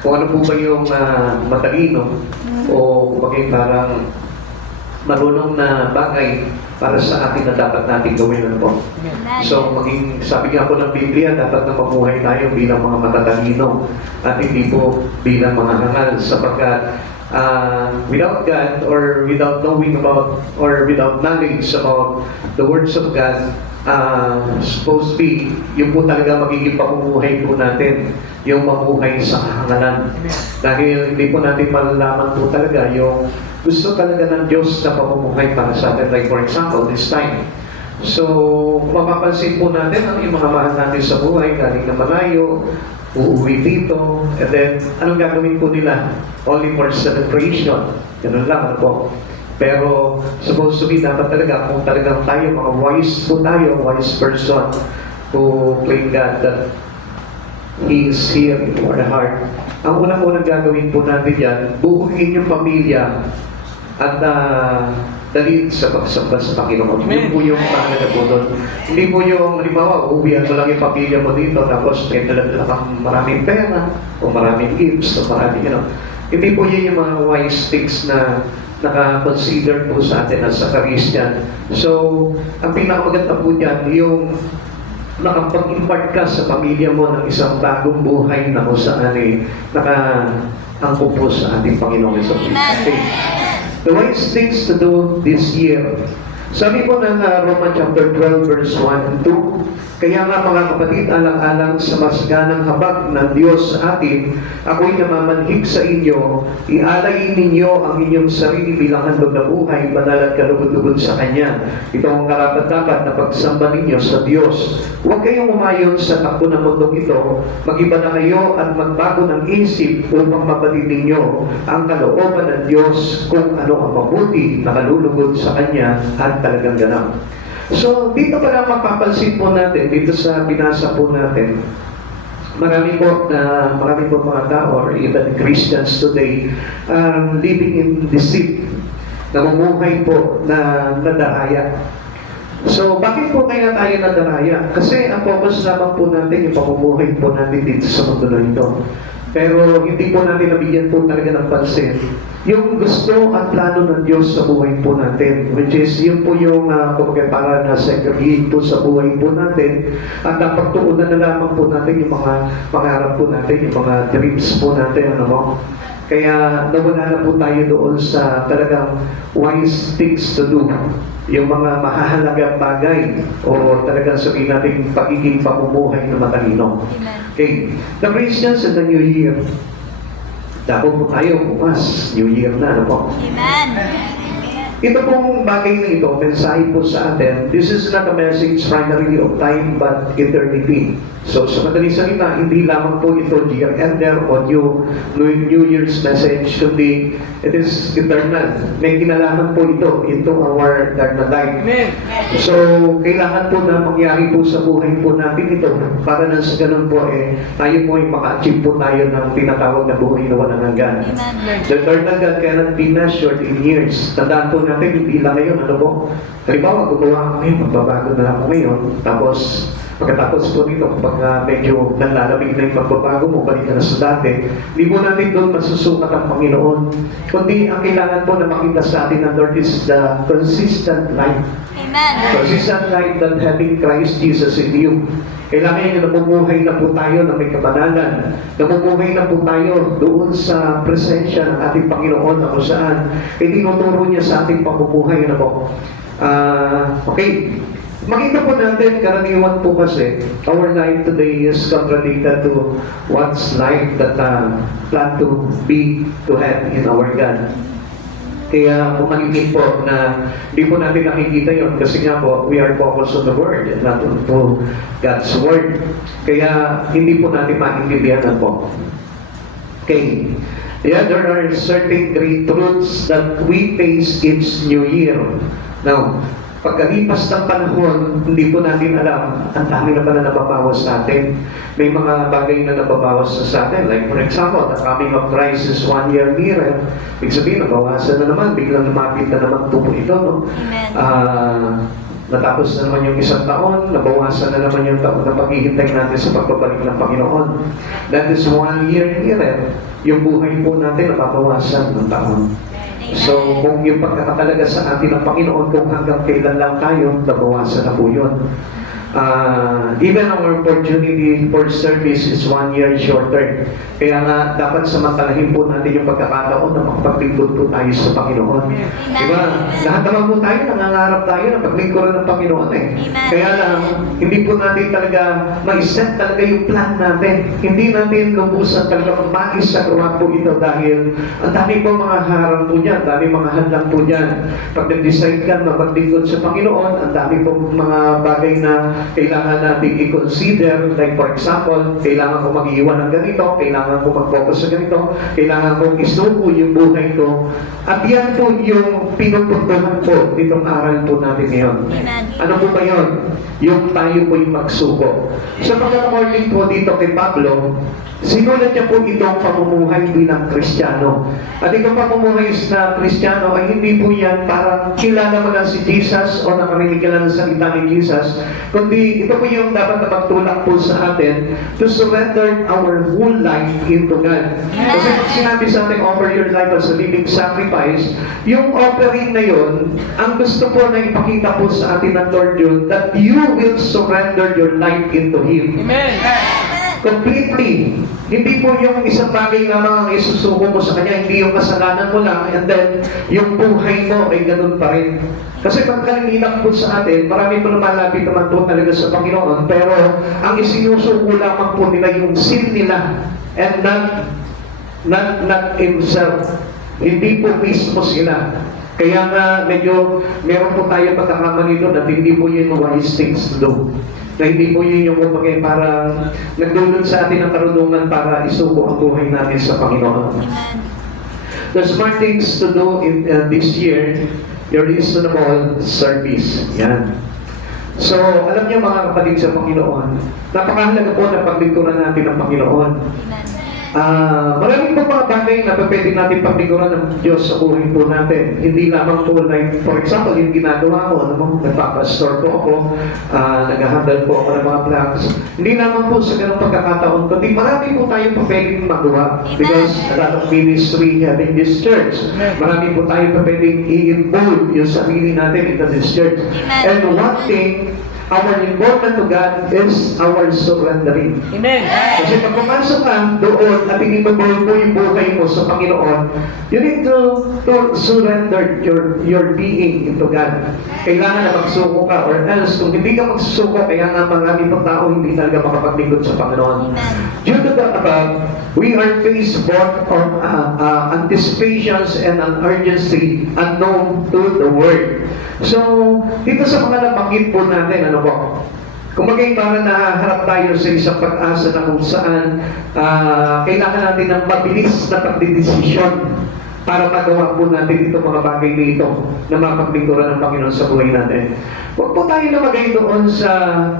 kung ano po ba yung matalino o kumbaga parang marunong na bagay para sa atin na dapat natin gawin. Ano po? So, sabi nga po ng Biblia, dapat na mamuhay tayo bilang mga matatalino at hindi po bilang mga hangal sapagkat without God or without knowing about or without knowledge about the words of God, supposed to be, yung po talaga magiging pamumuhay po natin, yung mamuhay sa kahangalan. Dahil hindi po natin malalaman po talaga yung gusto talaga ng Diyos na pamumuhay para sa atin. Like for example, this time. So, mapapansin po natin ang yung mga mahal natin sa buhay, galing na malayo, uuwi dito, and then, anong gagawin po nila? Only for celebration. Ganun lang, ano po. Pero, supposed to be, dapat talaga, kung talagang tayo, mga wise po tayo, wise person, who claim God that He is here in our heart. Ang unang-unang gagawin po natin yan, buuin yung pamilya at dalhin sa pagsamba sa Panginoon. Yun po yung mahalaga po doon. Hindi po yung, halimbawa, uuwihan mo lang yung pamilya mo dito, tapos may dala kang maraming pera, o maraming gifts, o maraming, Hindi po yun yung mga wise things na naka-consider po sa atin as a Christian. So, ang pinakamaganda po dyan, yung nakapag-impart ka sa pamilya mo ng isang bagong buhay na kung saan naka-angko po sa ating Panginoon. Okay. The wise things to do this year. Sabi po ng Romans chapter 12 verse 1 and 2, kaya nga mga kapatid, alang-alang sa masganang habag ng Diyos sa atin, ako'y namamanhig sa inyo, ialay ninyo ang inyong sarili bilang handog na buhay, banal at kalugod-lugod sa Kanya. Ito ang karapat-dapat na pagsamba ninyo sa Diyos. Huwag kayong umayon sa takbo ng mundong ito, mag-iba na kayo at magbago ng isip upang mabatid ninyo ang kalooban ng Diyos kung ano ang mabuti na kalulugod sa Kanya at talagang ganap. So, dito pala mapapansin po natin, dito sa binasa po natin, marami po mga tao or even Christians today living in deceit, namumuhay po na nadaraya. So, bakit po kaya tayo nadaraya? Kasi ang focus lamang po natin yung pamumuhay po natin dito sa mundo na ito. Pero hindi po natin nabigyan po talaga ng pansin yung gusto at plano ng Diyos sa buhay po natin, which is yun po yung para na segregate po sa buhay po natin at napagtuunan na lamang po natin yung mga pangarap po natin, yung mga dreams po natin, Kaya nawala na po tayo doon sa talagang wise things to do, yung mga mahahalagang bagay o talagang sabihin natin pagiging pamumuhay na matalino. Okay, the Christians in the New Year. Dapat po tayo bukas, New Year na, Amen. Ito pong bagay na ito, mensahe po sa atin, this is not a message primarily of time but eternity. So sa madaling salita, hindi lamang po ito year-ender o New Year's message, kundi it is eternal. May kinalaman po ito into our eternal life. So kailangan po na mangyari po sa buhay po natin ito para nang sa ganun po tayo po ay maka-achieve po tayo ng tinatawag na buhay na walang hanggan. The eternal God cannot be measured in years. Tandaan po natin, hindi lang ngayon, halimbawa, gumawa ako ngayon, magbabago na lang ako ngayon, tapos pagkatapos po nito, kapag medyo nalalamig na yung pagbabago mo, balik ka na sa dati, hindi po natin doon masusukat ang Panginoon. Kundi ang kailangan po na makita sa atin ng Lord is the consistent life. Amen. Consistent life that having Christ Jesus in you. Kailangan nyo namumuhay na po tayo na may kabanalan. Namumuhay na po tayo doon sa presensya ng ating Panginoon na kung saan tinuturo niya sa ating pamumuhay. Okay. Makita po natin, karaniwan po kasi, our life today is contradicted to what's life that plan to be, to have in our God. Kaya pumaligid po na hindi po natin nakikita yun kasi nga po, we are focused on the Word and not on God's Word. Kaya hindi po natin maintindihan po. Okay. Yeah, there are certain great truths that we face each New Year. Now, pagkalipas ng panahon, hindi po natin alam, ang dami na pala nababawas sa atin. May mga bagay na nababawas sa atin. Like for example, the coming of Christ is 1 year nearer. Ibig sabihin, nabawasan na naman, biglang lumapit na naman po ito. natapos na naman yung isang taon, nabawasan na naman yung taon na paghihintay natin sa pagbabalik ng Panginoon. That is 1 year here. Yung buhay po natin nababawasan ng taon. So, kung yung pagkakatalaga sa atin ng Panginoon, kung hanggang kailan lang tayo, nabawasan na po yun. Even our opportunity for service is 1 year shorter. Kaya nga, dapat samantalahin po natin yung pagkakataon na makapaglingkod po tayo sa Panginoon. Diba? Lahat naman po tayo, nangangarap tayo na paglingkuran ng Panginoon eh. Kaya lang, hindi po natin talaga ma-set talaga yung plan natin. Hindi natin lubusan talaga maisagawa po ito dahil ang dami po mga harang po dyan, ang dami mga hadlang po dyan. Pag nag-decide ka na paglingkod sa Panginoon, ang dami po mga bagay na kailangan natin i-consider, like for example, kailangan ko mag-iwan ng ganito, kailangan ko mag-focus sa ganito, kailangan ko isuko yung buhay ko. At yan po yung pinupuntuhan po itong aral po natin ngayon. Ano po ba yun? Yung tayo po yung magsuko. Sa pag-according po dito kay Pablo, sinulat niya po itong pamumuhay bilang Kristiyano. At itong pamumuhay na Kristiyano ay hindi po yan parang kilala mo lang si Jesus o nakarinig ka lang ng salita ni Jesus, kundi ito po yung dapat na magtulak po sa atin to surrender our whole life into God. Kasi pag sinabi sa atin, offer your life as a living sacrifice, yung offering na yun, ang gusto po na ipakita po sa atin ng Lord yun, that you will surrender your life into Him. Amen. Completely. Hindi po yung isang bagay na mga isusuko mo sa Kanya, hindi yung kasalanan mo lang, and then yung buhay mo ay ganun pa rin. Kasi pagkalinilang po sa atin, marami po lumalapit naman po talaga sa Panginoon, pero ang isinusuko lamang po nila yung sin nila, and not himself. Hindi po mismo sila. Kaya nga medyo meron po tayo pagkakamali doon at hindi po yun wise things to do. Na hindi po yun yung kumbaga parang nagdulot sa atin ng karunungan para isuko ang buhay natin sa Panginoon. The smart things to do in this year, your reasonable service. Yan. So, alam niyo mga kapatid sa Panginoon, napakahalaga po na paglingkuran natin ng Panginoon. Maraming po mga bagay na pwede natin paglingkuran ng Diyos sa buhay po natin. Hindi lamang po, like, for example, yung ginagawa ko, nagpapastore po ako, nag-handle po ako ng mga plans. Hindi lamang po sa ganung pagkakataon, kundi marami po tayong pwedeng magawa. Because a lot of ministry having this church. Marami po tayong pwedeng i-involve yung sarili natin into this church. And one thing, our involvement to God is our surrendering. Amen. Kasi pag pumasok ka doon at inibabawal mo yung buhay mo sa Panginoon, you need to surrender your being into God. Kailangan na magsuko ka, or else kung hindi ka magsusuko, kaya nga marami pang tao hindi talaga makapaglingkod sa Panginoon. Due to the above, we are faced both of anticipations and an urgency unknown to the Word. So, dito sa mga nabanggit po natin, ano po, kumbaga parang nahaharap tayo sa isang pag-asa na kung saan kailangan natin ng mabilis na pagdidesisyon para magawa po natin itong mga bagay nito na mapaglingkuran ng Panginoon sa buhay natin. Huwag po tayo lumagay doon sa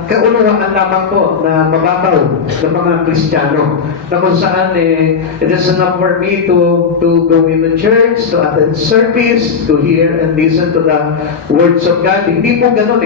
kaunawaan lamang po na mababaw ng mga Kristiyano na kung saan it is enough for me to go in the church, to attend service, to hear and listen to the words of God. Hindi po ganun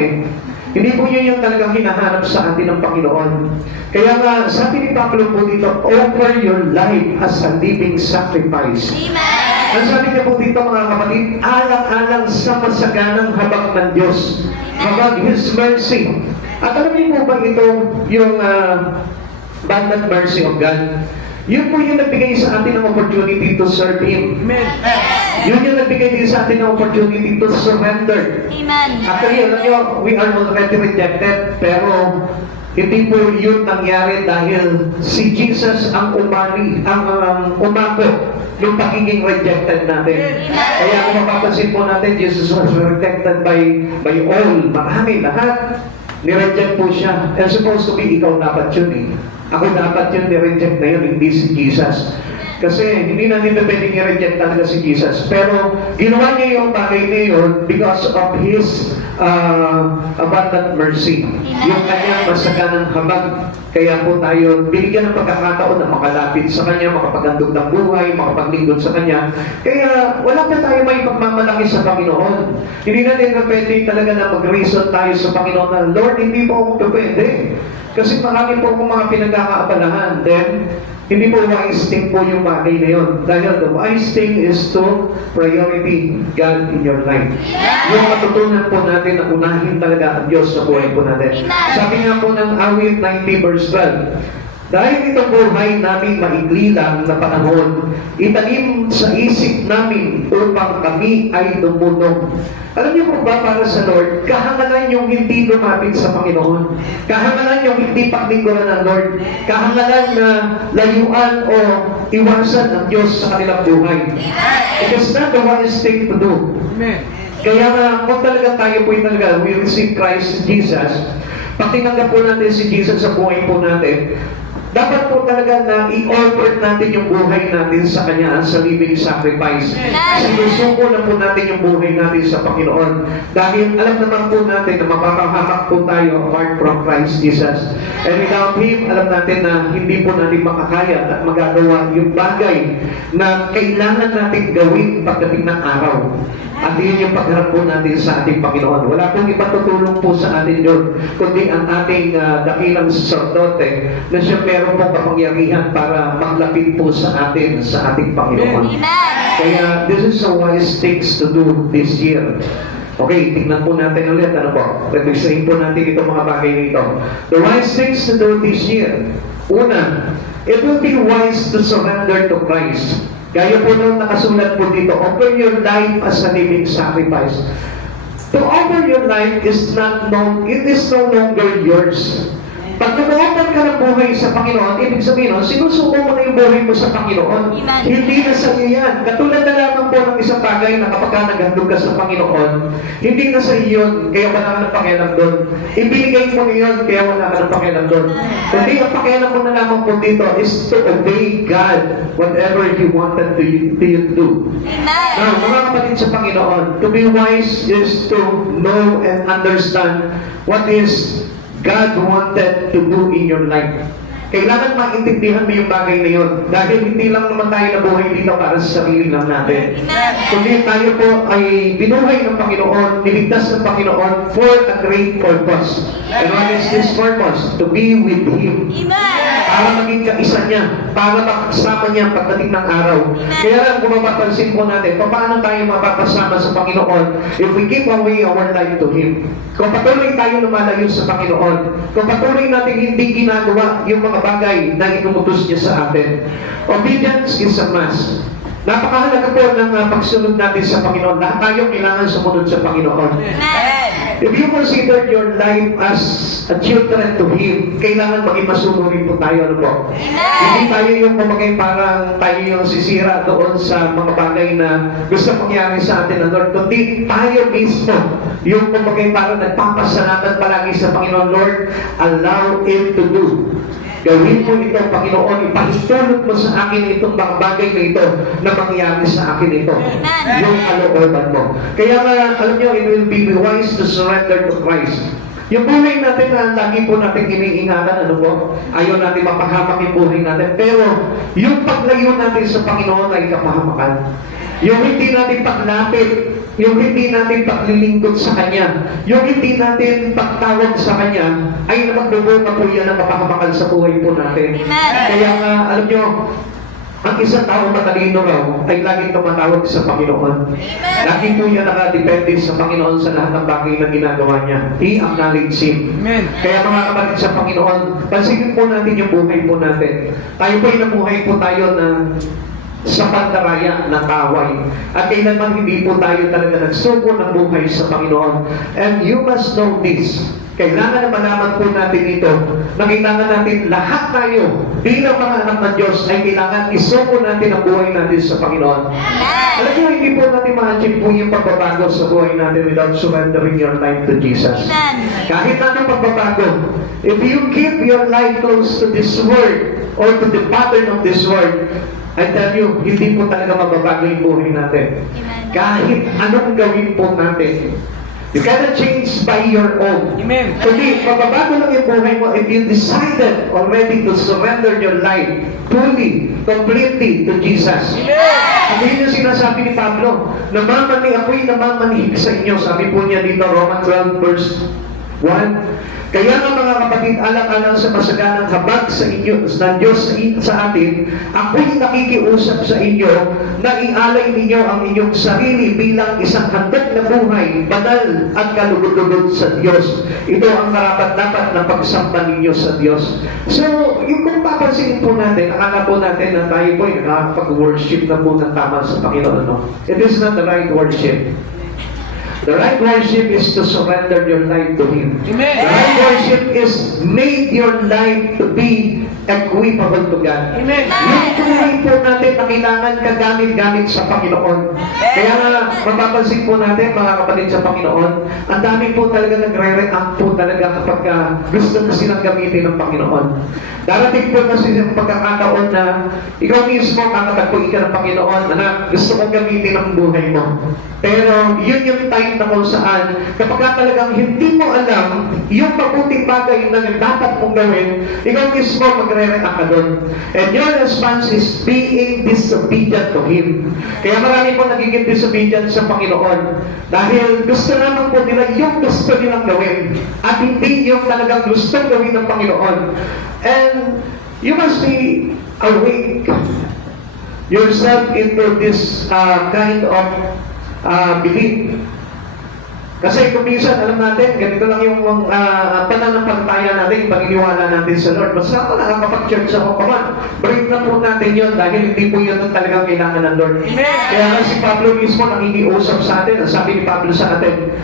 Hindi po yun yung talagang hinahanap sa atin ng Panginoon. Kaya nga, sabi ni Pablo po dito, offer your life as a living sacrifice. Amen. Ang sabi niya po dito mga kapatid, alang-alang sa masaganang habag ng Diyos. Habag His mercy. At alam niyo po ba ito yung abundant mercy of God? Yun po yung nagbigay sa atin ng opportunity to serve Him. Amen. Yun yung nagbigay din sa atin ng opportunity to surrender. Amen. Actually, alam niyo, we are already rejected, pero hindi po yun nangyari dahil si Jesus ang umako yung pagiging rejected natin. Kaya kung mapapansin po natin, Jesus was rejected by all. Marami, lahat. Nireject po siya. And supposed to be, ikaw dapat yun Ako dapat yun, nireject na yun, hindi si Jesus. Kasi hindi natin na pwedeng i-reject talaga si Jesus. Pero ginawa niya yung bagay na yun because of His abundant mercy. Yung kanyang masaganang habag. Kaya po tayo binigyan ng pagkakataon na makalapit sa Kanya, makapagandog ng buhay, makapaglingkod sa Kanya. Kaya wala pa tayo may pagmamalaki sa Panginoon. Hindi natin na pwede talaga na mag-reason tayo sa Panginoon na, Lord, hindi po ako pwede. Kasi marami po akong mga pinagkakaabalahan. Then, hindi po wise thing po yung bagay na yun. Dahil the wise thing is to priority God in your life. Yung matutunan po natin na unahin talaga ang Diyos sa buhay po natin. Sabi nga po ng awit 90 verse 12, dahil itong buhay namin maigli lang na panahon, itanim sa isip namin upang kami ay lumunong. Alam niyo po ba, para sa Lord, kahangalan yung hindi lumapit sa Panginoon. Kahangalan yung hindi paglingkuran ng Lord. Kahangalan na layuan o iwasan ng Diyos sa kanilang buhay. It is not the wise thing to do. Kaya nga, kung talaga tayo po talaga, we receive Christ Jesus, pag tinanggap po natin si Jesus sa buhay po natin, dapat po talaga na i-offer natin yung buhay natin sa Kanya as a living sacrifice. Sinusuko na po natin yung buhay natin sa Panginoon. Dahil alam naman po natin na mapapahamak po tayo apart from Christ Jesus. And without Him, alam natin na hindi po natin makakaya at magagawa yung bagay na kailangan natin gawin pagdating ng araw. At yun yung pagharap po natin sa ating Panginoon. Wala pong ipatutulong po sa atin yun, kundi ang ating dakilang sacerdote na siya meron pong kapangyarihan para maglapit po sa atin, sa ating Panginoon. Kaya this is a wise things to do this year. Okay, tingnan po natin ulit. Ano po? Revisahin po natin itong mga bagay nito. The wise things to do this year. Una, it will be wise to surrender to Christ. Gaya po nung nakasulat po dito, offer your life as a living sacrifice. To offer your life is not known, it is no longer yours. Pag nag-offer ka ng buhay sa Panginoon, ibig sabihin, sinusuko mo na yung buhay mo sa Panginoon. Hindi na sa iyo yan. Katulad na lamang po ng isang bagay na kapag ka naghandog ka sa Panginoon, hindi na sa iyo yun, kaya wala ka ng pakialam doon. Ibinigay mo yun, kaya wala ka ng pakialam doon. Kundi ang pakialam mo na lamang po dito is to obey God, whatever He wanted you to do. Now, mga kapatid sa Panginoon, to be wise is to know and understand what is God wanted to do in your life. Kailangan maintindihan mo yung bagay na yun. Dahil hindi lang naman tayo nabuhay dito para sa sarili lang natin. Kundi tayo po ay binuhay ng Panginoon, niligtas ng Panginoon for a great purpose. And what is this purpose? To be with Him. Para maging kaisa niya, para makasama niya pagdating ng araw. Kaya lang kung mapapansin po natin, paano tayo mapapasama sa Panginoon if we give away our life to Him? Kung patuloy tayo lumalayo sa Panginoon, kung patuloy natin hindi ginagawa yung mga bagay na inumutos niya sa atin. Obedience is a must. Napakahalaga po ng pagsunod natin sa Panginoon. Lahat tayo kailangan sumunod sa Panginoon. If you consider your life as a children to Him, kailangan maging masunurin po tayo. Ano po? Hindi tayo yung kumagay parang tayo yung sisira doon sa mga bagay na gusto mangyari sa atin ng Lord. Kundi tayo mismo yung kumagay parang nagpapasalamat palagi sa Panginoon. Lord, allow it to do. Gawin mo ito, Panginoon, ipahintulot mo sa akin itong mga bagay na ito na mangyari sa akin ito. Yung kalooban mo. Kaya nga, alam nyo, it will be wise to surrender to Christ. Yung buhay natin na lagi po natin iniingatan, ano po? Ayaw natin mapahamak yung buhay natin. Pero, yung paglayo natin sa Panginoon ay kapahamakan. Yung hindi natin paglapit, yung hindi natin paglilingkod sa Kanya, yung hindi natin pagtawag sa Kanya, ay magdubunga po yan ang kapahamakan sa buhay po natin. Kaya nga, alam nyo, ang isang tao matalino raw ay laging tumatawag sa Panginoon. Lagi po yan nakadepende sa Panginoon sa lahat ng bagay na ginagawa niya. He acknowledges Him. Kaya mga kapatid sa Panginoon, pansinin po natin yung buhay po natin. Tayo po ay nabuhay po tayo na sa pandaraya ng kaway. At kailanman hindi po tayo talaga nagsuko ng buhay sa Panginoon. And you must know this. Kailangan na malaman po natin ito na kailangan natin lahat tayo bilang mga anak ng Diyos ay kailangan isuko natin ang buhay natin sa Panginoon. Alam niyo, hindi po natin ma-achieve po yung pagbabago sa buhay natin without surrendering your life to Jesus. Kahit anong pagbabago, if you keep your life close to this Word or to the pattern of this Word, I tell you, hindi po talaga mababago yung buhay natin. Amen. Kahit anong gawin po natin. You cannot change by your own. Amen. Kundi, mababago lang yung buhay mo if you decided already to surrender your life fully, completely to Jesus. At yun yung sinasabi ni Pablo, ako'y namamanhig sa inyo. Sabi po niya dito, Romans 12 verse 1. Kaya nga mga kapatid, alang-alang sa masaganang habag sa inyo, ng Diyos sa atin, ako'y nakikiusap sa inyo na ialay ninyo ang inyong sarili bilang isang handog na buhay, banal at kalugod-lugod sa Diyos. Ito ang karapat-dapat na pagsamba ninyo sa Diyos. So, yung kung papansinin po natin, akala po natin na tayo po ay nakakapag-worship na po ng tama sa Panginoon. No? It is not the right worship. The right worship is to surrender your life to Him. Amen. The right worship is make your life to be equipable to God. Amen. Yung buhay po natin na kailangan kagamit-gamit sa Panginoon. Kaya nga, mapapansin po natin, mga kapatid sa Panginoon, ang dami po talaga nagre-react po talaga kapag gusto na silang gamitin ng Panginoon. Darating po kasi yung pagkakataon na ikaw mismo kakatagpuin ka ng Panginoon, anak, gusto kong gamitin ang buhay mo. Pero yun yung time na kung saan, kapag talagang hindi mo alam yung mabuting bagay na dapat mong gawin, ikaw mismo magre-react ka doon. And your response is being disobedient to Him. Kaya marami po nagiging disobedient sa Panginoon. Dahil gusto naman po nila yung gusto nilang gawin. At hindi yung talagang gusto gawin ng Panginoon. And you must be awake yourself into this kind of belief. Kasi kung minsan, alam natin, ganito lang yung pananampalataya natin, yung paniniwala natin sa Lord. Basta ako nakakapag-church ako, come on, break na po natin yun dahil hindi po yun ang talagang kailangan ng Lord. Amen. Kaya nga si Pablo mismo nakikiusap sa atin, ang sabi ni Pablo sa atin,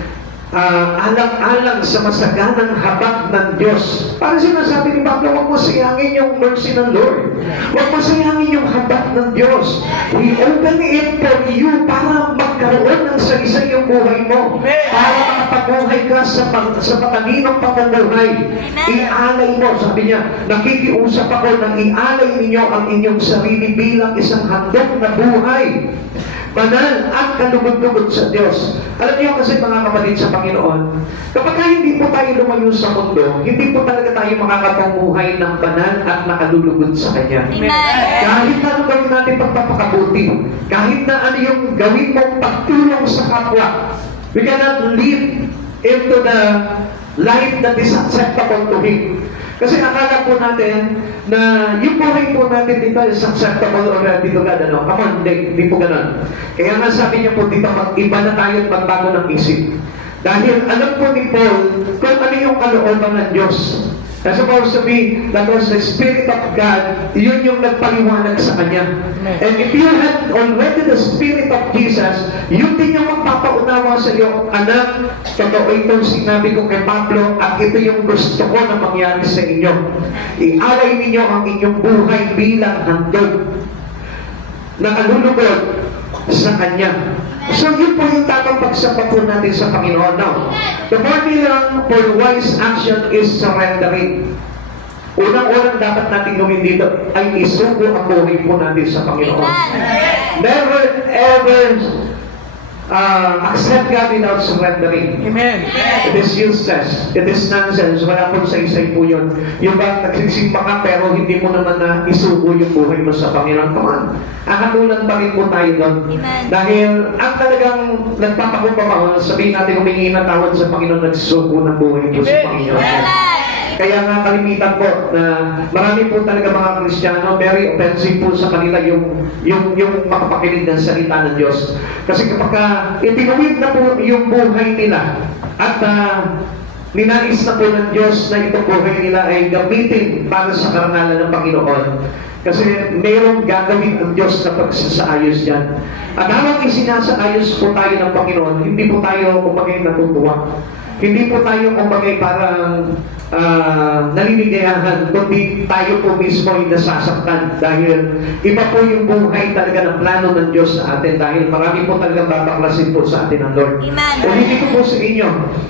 alang-alang sa masaganang habag ng Diyos. Para sinasabi ni Pablo, huwag mo sayangin yung mercy ng Lord. Huwag mo sayangin yung habag ng Diyos. He opened it for you para magkaroon ng saysay yung buhay mo. Para makapagbuhay ka sa matalinong pagkabuhay. Ialay mo, sabi niya, nakikiusap ako na ialay ninyo ang inyong sarili bilang isang handog na buhay. Banal at kalugod-lugod sa Diyos. Alam niyo kasi mga kapatid sa Panginoon, kapag hindi po tayo lumayo sa mundo, hindi po talaga tayo makakapamumuhay ng banal at nakalulugod sa Kanya. Amen. Kahit na ano gawin natin pagpapakabuti, kahit na ano yung gawin mong pagtulong sa kapwa, we cannot live into the life that is acceptable to Him. Kasi akala po natin na yung buhay po natin dito is acceptable already to God. Ano? Come on, hindi po ganun. Kaya nga sabi niya po dito, mag-iba na tayo at magbago ng isip. Dahil alam po ni Paul kung ano yung kalooban ng Diyos. That's supposed to be that was the Spirit of God, yun yung nagpaliwanag sa Kanya. And if you have already the Spirit of Jesus, yun din yung magpapaunawa sa iyo, anak, totoo itong sinabi ko kay Pablo at ito yung gusto ko na mangyari sa inyo. Ialay ninyo ang inyong buhay bilang handog na kalulugod sa Kanya. So yun po yung tamang pagsamba po natin sa Panginoon. Now, the formula for wise action is surrendering. Unang-unang dapat natin gawin dito ay isugo ang buhay po natin sa Panginoon. Never ever accept God without surrendering. Amen. It is useless. It is nonsense. Wala pong saysay po yun. Yung ba nagsisimba ka pero hindi mo naman na isugo yung buhay mo sa Panginoon. Come on. Akatulan pa rin po tayo doon. Dahil ang talagang nagpapakumpamaon, sabihin natin humingi na tawad sa Panginoon, nagsusugo ng buhay po sa Panginoon. Kaya nga kalimitan po na marami po talaga mga Kristiyano, very offensive po sa kanila yung makapakinig ng salita ng Diyos. Kasi kapag itinuwid na po yung buhay nila at ninais na po ng Diyos na itong buhay nila ay gamitin para sa karangalan ng Panginoon. Kasi mayroong gagawin ang Diyos na pagsasaayos yan. At habang isinasaayos po tayo ng Panginoon, hindi po tayo kumagay natutuwa. Hindi po tayo kumagay parang naliligayahan, kundi tayo po mismo ay nasasaktan dahil iba po yung buhay talaga ng plano ng Diyos sa atin dahil marami po talagang babaklasin po sa atin ng Lord. Ulitin ko po sa inyo,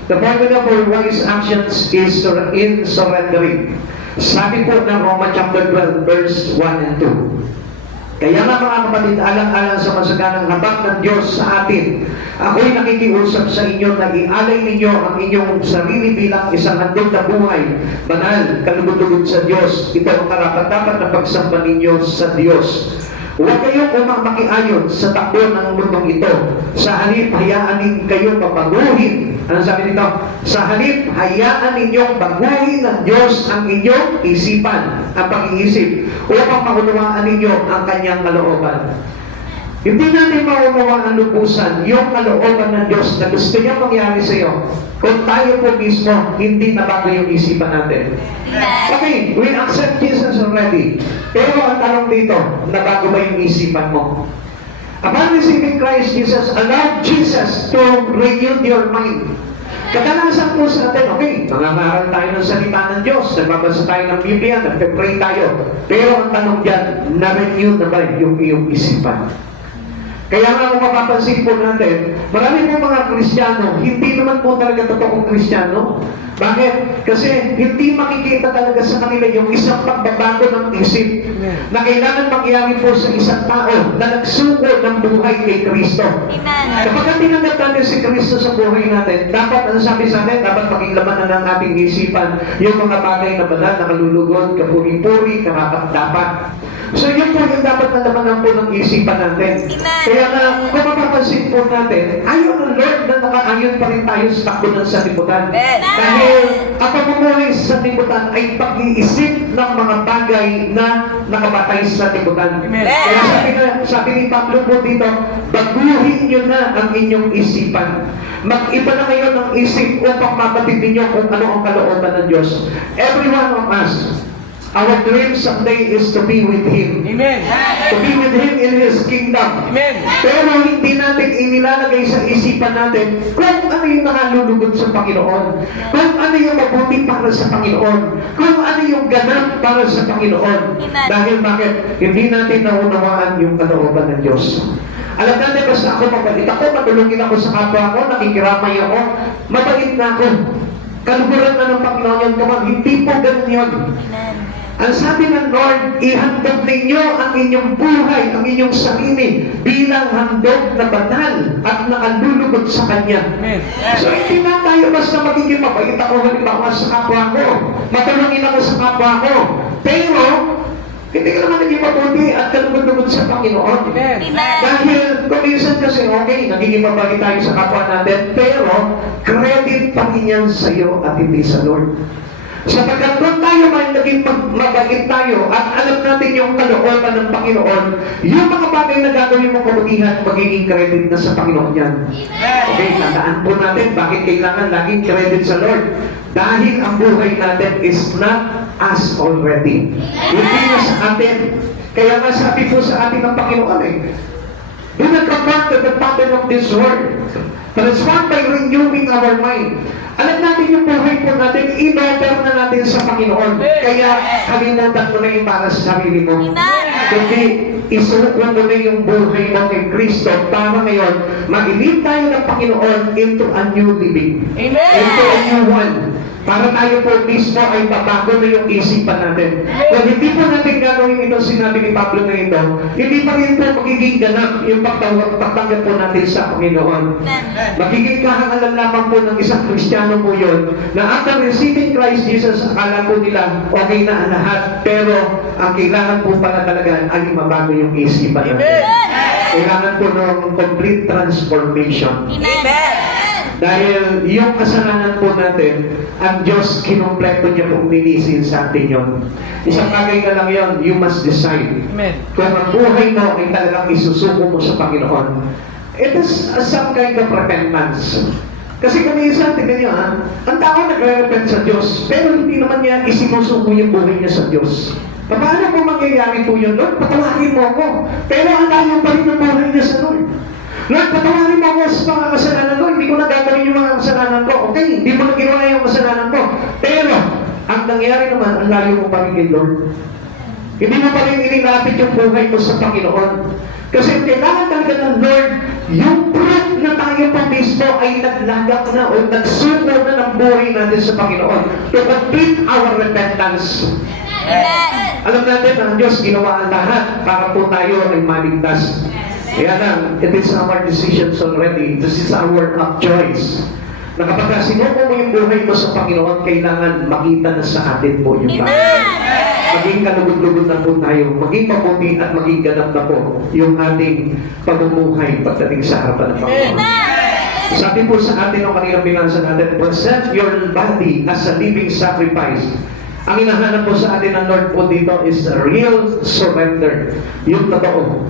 the formula for wise actions is in surrendering. Sabi po ng Romans chapter 12 verse 1 and 2. Kaya nga mga kapatid, alang-alang sa masaganang habag ng Diyos sa atin, ako'y nakikiusap sa inyo na ialay ninyo ang inyong sarili bilang isang handog na buhay, banal, kalugod-lugod sa Diyos. Ito ang karapat-dapat na pagsamba ninyo sa Diyos. Huwag kayong umamakiayon sa takbo ng mundong ito. Sa halip, hayaan ninyo kayong papaguhin. Ano sabi nito? Sa halip, hayaan ninyong baguhin ng Diyos ang inyong isipan, ang pag-iisip, upang maunawaan ninyo ang kanyang kalooban. Hindi natin maunawaan ang lubusan yung kalooban ng Diyos na gusto niya mangyari sa iyo kung tayo po mismo hindi nabago yung isipan natin. Okay, we accept Jesus already. Pero ang tanong dito, nabago ba yung isipan mo? Upon receiving Christ Jesus, allow Jesus to renew your mind. Kadalasan po sa atin, okay, nangangaral tayo ng salita ng Diyos, nagbabasa tayo ng Biblia, nagpe-pray tayo. Pero ang tanong dyan, na-renew na ba yung iyong isipan? Kaya nga kung mapapansin po natin, marami po mga Kristiyano, hindi naman po talaga totoong Kristiyano. Bakit? Kasi hindi makikita talaga sa kanila yung isang pagbabago ng isip na kailangan mangyari po sa isang tao na nagsuko ng buhay kay Kristo. Kapag tinanggap natin si Kristo sa buhay natin, dapat, ang sabi sa atin, dapat maging laman na ng ating isipan yung mga bagay na banal, nakalulugod, kapuri-puri, karapat-dapat. So yun po yung dapat na laman po ng isipan natin. Kaya nga, kung mapapansin po natin, ayaw ng Lord na nakaayon pa rin tayo sa takbo ng sanlibutan. Dahil ang pamumuhay sa sanlibutan ay pag-iisip ng mga bagay na nakabatay sa sanlibutan. Kaya sabi ni Pablo po dito, baguhin nyo na ang inyong isipan. Mag-iba na kayo ng isip upang mabatid ninyo kung ano ang kalooban ng Diyos. Every one of us, our dream someday is to be with Him. Amen. To be with Him in His kingdom. Amen. Pero hindi natin inilalagay sa isipan natin kung ano yung nakalulugod sa Panginoon. Kung ano yung mabuti para sa Panginoon. Kung ano yung ganap para sa Panginoon. Dahil bakit? Hindi natin naunawaan yung kalooban ng Diyos. Alam natin, basta ako mabait ako, matulungin ako sa kapwa ko, nakikiramay ako, mabait na ako. Kaluguran na ng Panginoon yan, kamang hindi po ganun yun. Ang sabi ng Lord, ihandog ninyo ang inyong buhay, ang inyong sarili bilang handog na banal at nakalulugod sa Kanya. Amen. So hindi na tayo basta magiging mabait ako halimbawa sa kapwa ko, matulungin ako sa kapwa ko, pero hindi ka naman naging mabuti at kalugod-lugod sa Panginoon. Amen. Dahil kung minsan kasi, okay, nagiging mabait tayo sa kapwa natin, pero credit pa rin yan sa iyo at hindi sa Lord. Sapagkat kung tayo man naging mabait tayo at alam natin yung kalooban ng Panginoon, yung mga bagay na gagawin mong kabutihan, magiging credit na sa Panginoon yan. Okay, tandaan po natin bakit kailangan laging credit sa Lord. Dahil ang buhay natin is not us already. Hindi na sa atin. Kaya nga sabi po sa atin ng Panginoon do not conform to the pattern of this world. Transform by renewing our mind. Alam natin yung buhay po natin, in-offer na natin sa Panginoon. Kaya kalimutan mo na yung para sa sarili mo. Kundi isuko mo na yung buhay mo kay Kristo para ngayon mag-ilip tayo ng Panginoon into a new living. Amen. Into a new one. Para tayo po mismo ay babago na yung isipan natin. Kung hindi po natin gagawin ito, sinabi ni Pablo na ito, hindi pa rin po magiging ganap yung pagtanggap po natin sa Panginoon. Magiging kahangalan lamang po ng isang Kristiyano po yun, na after receiving Christ Jesus, akala po nila okay na ang lahat, pero ang kailangan po pala talaga ay mabago yung isipan natin. Kailangan po ng complete transformation. Dahil yung kasalanan po natin, ang Diyos kinumpleto niya kung linisin sa atin yun. Isang bagay na lang yun, you must decide. Amen. Kung ang buhay mo ay talagang isusuko mo sa Panginoon, it is some kind of repentance. Kasi kung minsan, tignan niyo ang tao nagre-repent sa Diyos, pero hindi naman niya isinusuko yung buhay niya sa Diyos. Paano po mangyayari po yun, Lord? Patawarin mo ako. Pero ang layo pa rin ang buhay niya sa Lord. Lord, patawarin mo ako sa mga kasalanan ko. Hindi ko na gagawin yung mga kasalanan ko. Okay, hindi mo na ginawa yung kasalanan ko. Pero, ang nangyari naman, ang layo mo pa rin kay Lord. Hindi mo pa rin inilapit yung buhay mo sa Panginoon. Kasi kailangan talaga ng Lord, yung proof na tayo pa mismo ay naglagak na o nagsuko na ng buhay natin sa Panginoon to complete our repentance. Alam natin ang Diyos ginawa ang lahat para po tayo ay maligtas. Kaya lang, it is our decisions already. This is our choice. Na kapag sinuko mo yung buhay mo sa Panginoon, kailangan makita na sa atin po yung bagay. Maging kalugod-lugod na po tayo, maging mabuti at maging ganap na po yung ating pamumuhay pagdating sa harapan ng Panginoon. Sabi po sa atin ng kanilang binasa natin, present your body as a living sacrifice. Ang hinahanap po sa atin ng Lord po dito is a real surrender. Yung totoo.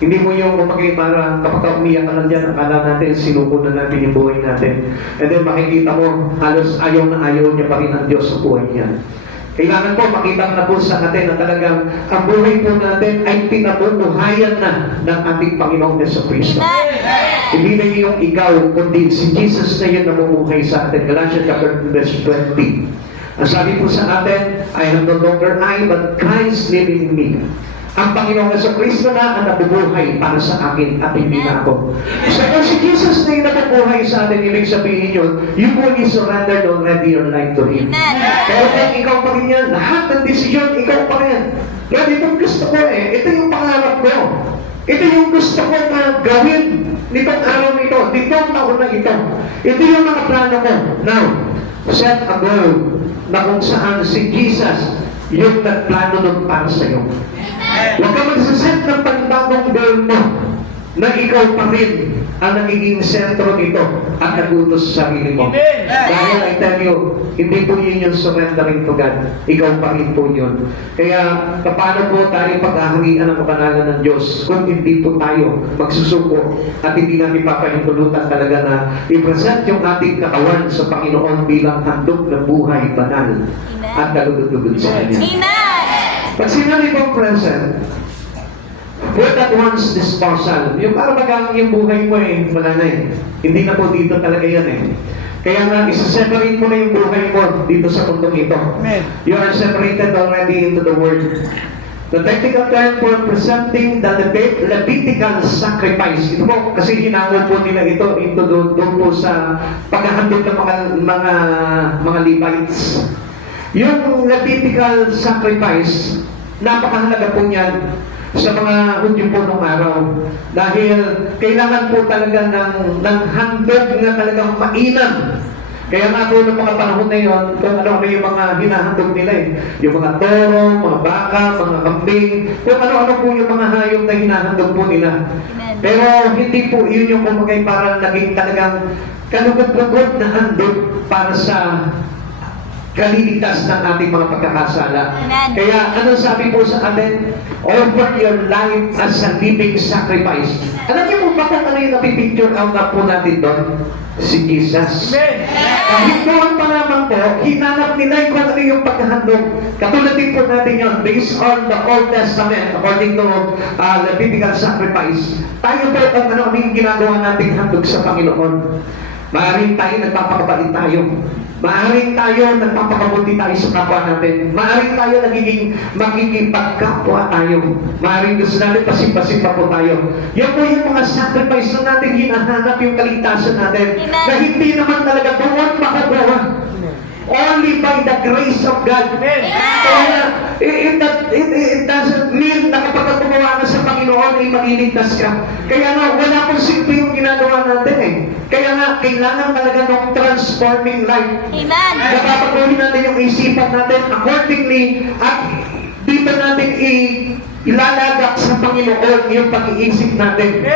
Hindi mo yung kumagay para kapag umiyak ka lang dyan, akala natin sinuko na natin yung buhay natin. And then makikita mo, halos ayaw na ayaw niya pa rin ang Diyos sa buhay niya. Kailangan po makita na po sa atin na talagang ang buhay po natin ay pinabubuhayan na ng ating Panginoong Jesucristo. Hindi na yung ikaw, kundi si Jesus na yun namumuhay sa atin. Galatians chapter 20. Ang sabi po sa atin, I have no longer I, but Christ living in me. Ang Panginoong Jesucristo na ang nabubuhay para sa akin at hindi na ako. So kung si Jesus na yung nabubuhay sa atin, ibig sabihin yun, you fully surrendered already your life to Him. Kaya kung ikaw pa rin yan, lahat ng desisyon, ikaw pa rin. Kaya itong gusto ko ito yung pangarap ko. Ito yung gusto ko na gawin nitong araw nito, nitong taon na ito. Ito yung mga plano ko. Now, set a goal na kung saan si Jesus yung nagplano nun para sa iyo. Huwag ka magsaset ng panibagong goal mo na ikaw pa rin ang nagiging sentro nito at nagutos sa sarili mo. Dahil I tell you, hindi po yun yung surrendering to God. Ikaw pa rin po yun. Kaya, paano po tayo paghaharian ng kapanalan ng Diyos kung hindi po tayo magsusuko at hindi natin papahintulutan talaga na i-present yung ating katawan sa Panginoon bilang handog ng buhay banal at kalugod-lugod sa Kanya. Pag sinabi pong present, put at once disposal. Yung para bagang yung buhay mo wala na Hindi na po dito talaga yan Kaya nga, isa-separate mo na yung buhay mo dito sa mundong ito. You are separated already into the Word. The technical term for presenting the Levitical sacrifice. Ito po, kasi hinangon po nila ito into doon po sa paghahandog ng mga Levites. Yung Levitical sacrifice, napakahalaga po niyan sa mga Hudyo po nung araw. Dahil kailangan po talaga ng handog na talagang mainam. Kaya nga po ng mga panahon na yun, kung ano yung mga hinahandog nila Yung mga toro, mga baka, mga kambing, kung ano-ano po yung mga hayop na hinahandog po nila. Pero hindi po yun yung kumagay parang naging talagang kalugod-lugod na handog para sa kaliligtas ng ating mga pagkakasala. Kaya ano sabi po sa atin? Offer your life as a living sacrifice. Alam niyo kung bakit ano yung napipicture out na po natin doon? Si Jesus. Kahit doon pa naman po, hinanap nila kung ano yung pagkahandog. Katulad din po natin yun, based on the Old Testament, according to Levitical sacrifice. Tayo po kung ano yung ginagawa nating handog sa Panginoon. Maaaring tayo nagpapakapalit tayo. Maaaring tayo nagpapakabuti tayo sa kapwa natin. Maaaring tayo makikipagkapwa tayo. Maaaring gusto natin pasimbasin pa po tayo. Yan po yung mga sacrifice na natin hinahanap yung kaligtasan natin. Na hindi naman talaga doon makagawa. Only by the grace of God. Kaya, it doesn't mean na kapag gumawa ka sa Panginoon ay maliligtas ka. Kaya nga, wala pong simple yung ginagawa natin Kaya nga, kailangan talaga ng transforming life. Napapaguhin natin yung isipan natin accordingly at dito natin ilalagak sa Panginoon yung pag-iisip natin.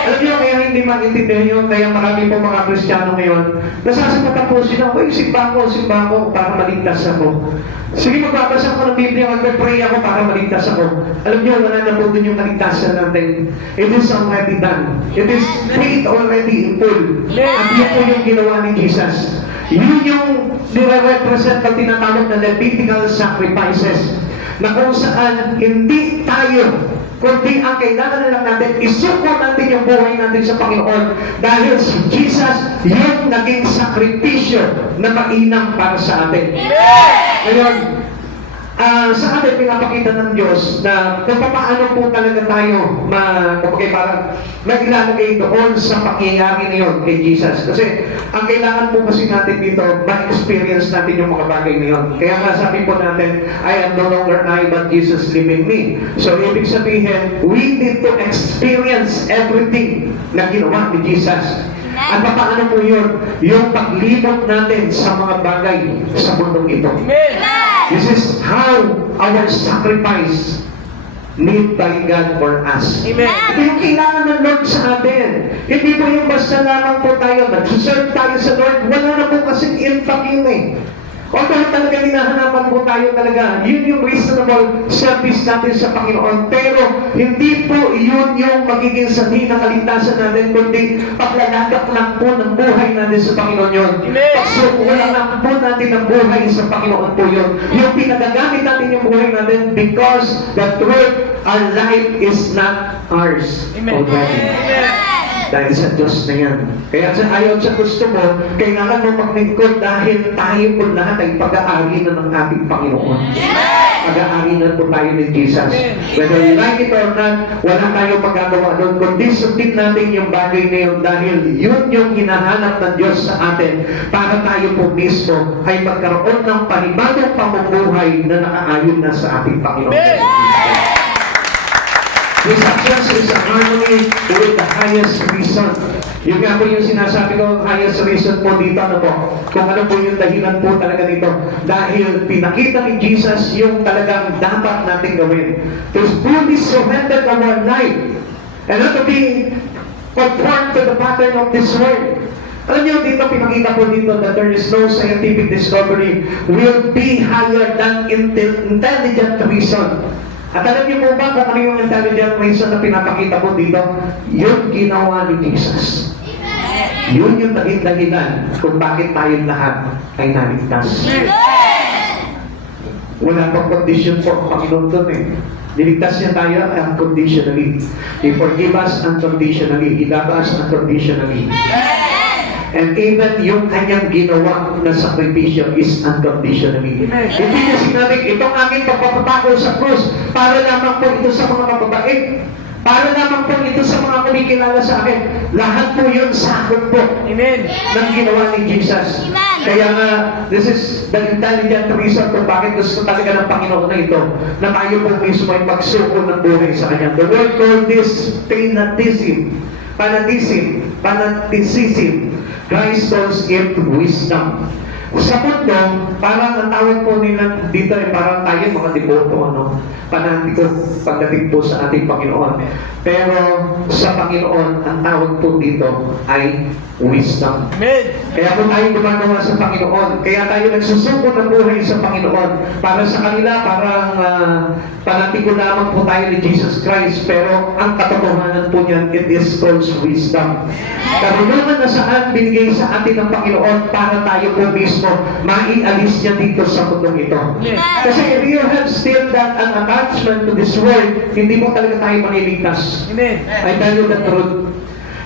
Alam niyo, kaya hindi maintindihan yun, kaya marami po mga Kristiyano ngayon, nasasakatan po sila, simba ko para maligtas ako. Sige, magbabasa ko ng Biblia, magpe-pray ako para maligtas ako. Alam niyo, wala na po dun yung kaligtasan natin. It is already done. It is paid already in full. At yun po yung ginawa ni Jesus. Yun yung nire-represent na tinatawag na Levitical sacrifices, na kung saan hindi tayo kundi ang kailangan na lang natin, isuko natin yung buhay natin sa Panginoon dahil si Jesus yung naging sakripisyo na mainam para sa atin. Ngayon, sa atin pinapakita ng Diyos na kung paano po talaga tayo parang mailalagay doon sa pangyayari na yun kay Jesus. Kasi ang kailangan po kasi natin dito, ma-experience natin yung mga bagay na yun. Kaya nga sabi po natin, I am no longer I, but Jesus live in me. So ibig sabihin, we need to experience everything na ginawa ni Jesus. At paano po yun? Yung paglibot natin sa mga bagay sa mundong ito. This is how our sacrifice need by God for us. Amen. Ito yung kailangan ng Lord sa atin. Hindi po yung basta lamang po tayo, nag-serve tayo sa Lord, wala na po kasing impact yun eh. Although talaga hinahanapan po tayo talaga, yun yung reasonable service natin sa Panginoon. Pero hindi po yun yung magiging sanhi na kaligtasan natin, kundi paglalagak lang po ng buhay natin sa Panginoon yun. Pagsukulang lang po natin ang buhay sa Panginoon po yun. Yung pinagagamit natin yung buhay natin because the truth, our life is not ours already. Dahil sa Diyos na yan. Kaya ayaw sa gusto mo, kailangan mo maglingkod dahil tayo po lahat ay pag-aari na ng ating Panginoon. Pag-aari na po tayo ni Jesus. Whether we like it or not, wala tayong magagawa doon. Kundi sundin natin yung bagay na yun dahil yun yung hinahanap ng Diyos sa atin para tayo po mismo ay magkaroon ng panibagong pamumuhay na nakaayon na sa ating Panginoon. This success is a harmony with the highest reason. Yung nga po yung sinasabi ko, highest reason po dito, ano po? Kung ano po yung dahilan po talaga dito. Dahil pinakita ni Jesus yung talagang dapat natin gawin. To fully surrender our life and not to be conformed to the pattern of this world. Alam niyo, dito pinakita po dito that there is no scientific discovery will be higher than intelligent reason. At alam niyo po ba kung ano yung intelligent reason na pinapakita po dito? Yung ginawa ni Jesus. Yun yung naging dahilan kung bakit tayong lahat ay naligtas. Wala pang condition po ang Panginoon doon eh. Niligtas niya tayo unconditionally. He forgive us unconditionally. He love us unconditionally. And even yung kanyang ginawa na sakripisyo is unconditionally. Hindi niya sinabing, itong aking pagpapatako sa krus, para lamang po ito sa mga mababait. Para lamang po ito sa mga kumikilala sa akin. Lahat po yun sakot po. Amen. Ng ginawa ni Jesus. Kaya nga, this is the intelligent reason kung bakit gusto talaga ng Panginoon na ito, na tayo po mismo ay magsuko ng buhay sa Kanya. The word called this fanatism. Christ calls it wisdom. Sa mundo, parang ang tawag po nila dito ay parang tayo mga devoto, panatiko pagdating po sa ating Panginoon. Pero sa Panginoon, ang tawag po dito ay wisdom. Amen. Kaya po tayo gumagawa sa Panginoon. Kaya tayo nagsusuko ng buhay sa Panginoon. Para sa kanila, parang panatiko lamang po tayo ni Jesus Christ. Pero ang katotohanan po niyan, it is called wisdom. Karunungan na saan binigay sa atin ng Panginoon para tayo po mismo maialis niya dito sa mundong ito. Kasi if you have still that an attachment to this world, hindi mo talaga tayo maniligtas. Amen. I tell you the truth.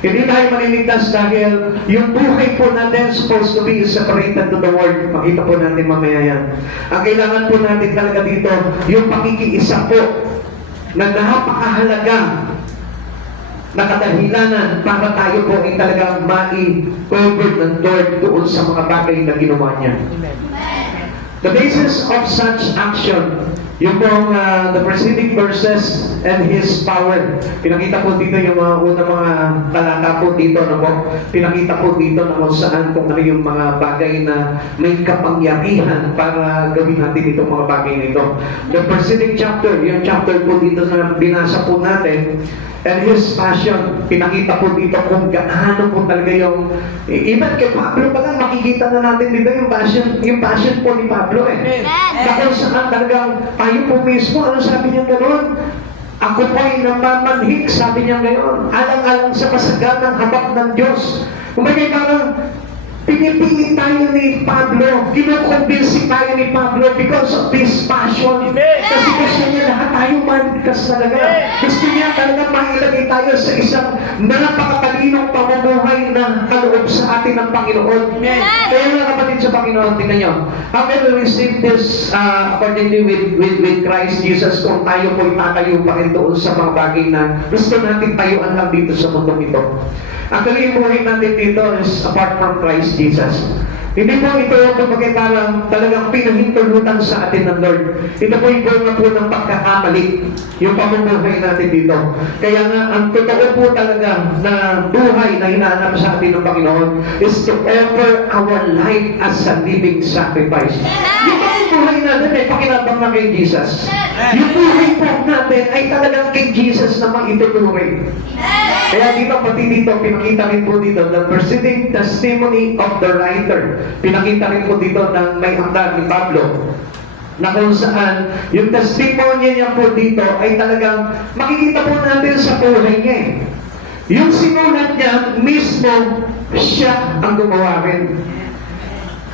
Hindi tayo maniligtas dahil yung buhay po natin supposed to be separated to the world. Makita po natin mamaya yan. Ang kailangan po natin talaga dito, yung pakikiisa po na napakahalaga na kadahilanan para tayo po ay talagang mai-cover ng Lord doon sa mga bagay na ginawa niya. The basis of such action, yung pong the preceding verses and His power. Pinakita po dito yung mga unang mga talata po dito, pinakita po dito na kung saan kung ano yung mga bagay na may kapangyarihan para gawin natin itong mga bagay nito. The preceding chapter, yung chapter po dito na binasa po natin, and His passion, pinakita po dito kung gaano po talaga yung, even kay Pablo pa lang, makikita na natin dito yung passion po ni Pablo eh. Na kung saan talagang tayo po mismo, ano sabi niya gano'n? Ako po ay namamanhik, sabi niya ngayon, alang-alang sa kasaganang habak ng Diyos. Kumbaga parang, pinipili tayo ni Pablo, kinukumbinsi tayo ni Pablo because of this passion. Kasi gusto niya lahat tayo manikas talaga. Gusto niya talaga mailagay tayo sa isang napakakaliit matalinong pamumuhay na kaloob sa atin ng Panginoon. Kaya mga kapatid sa Panginoon, tingnan nyo, how can we receive this accordingly with Christ Jesus kung tayo po itatayo pa rin doon sa mga bagay na gusto natin tayuan lang dito sa mundong ito? Actually, yung buhay natin dito is apart from Christ Jesus. Hindi po ito kumbaga parang talagang pinahintulutan sa atin ng Lord. Ito po yung bunga po ng pagkakamali, yung pamumuhay natin dito. Kaya nga, ang totoo po talaga na buhay na hinahanap sa atin ng Panginoon is to offer our life as a living sacrifice. Yung pamumuhay natin ay pakinabang na kay Jesus. Yung buhay po natin ay talagang kay Jesus na maitutuloy. Kaya dito, pati dito, pinakita rin po dito the preceding testimony of the writer. Pinakita rin po dito ng may akda ni Pablo na kung saan yung testimony niya po dito ay talagang makikita po natin sa buhay niya. Yung sinulat niya, mismo siya ang gumawa rin.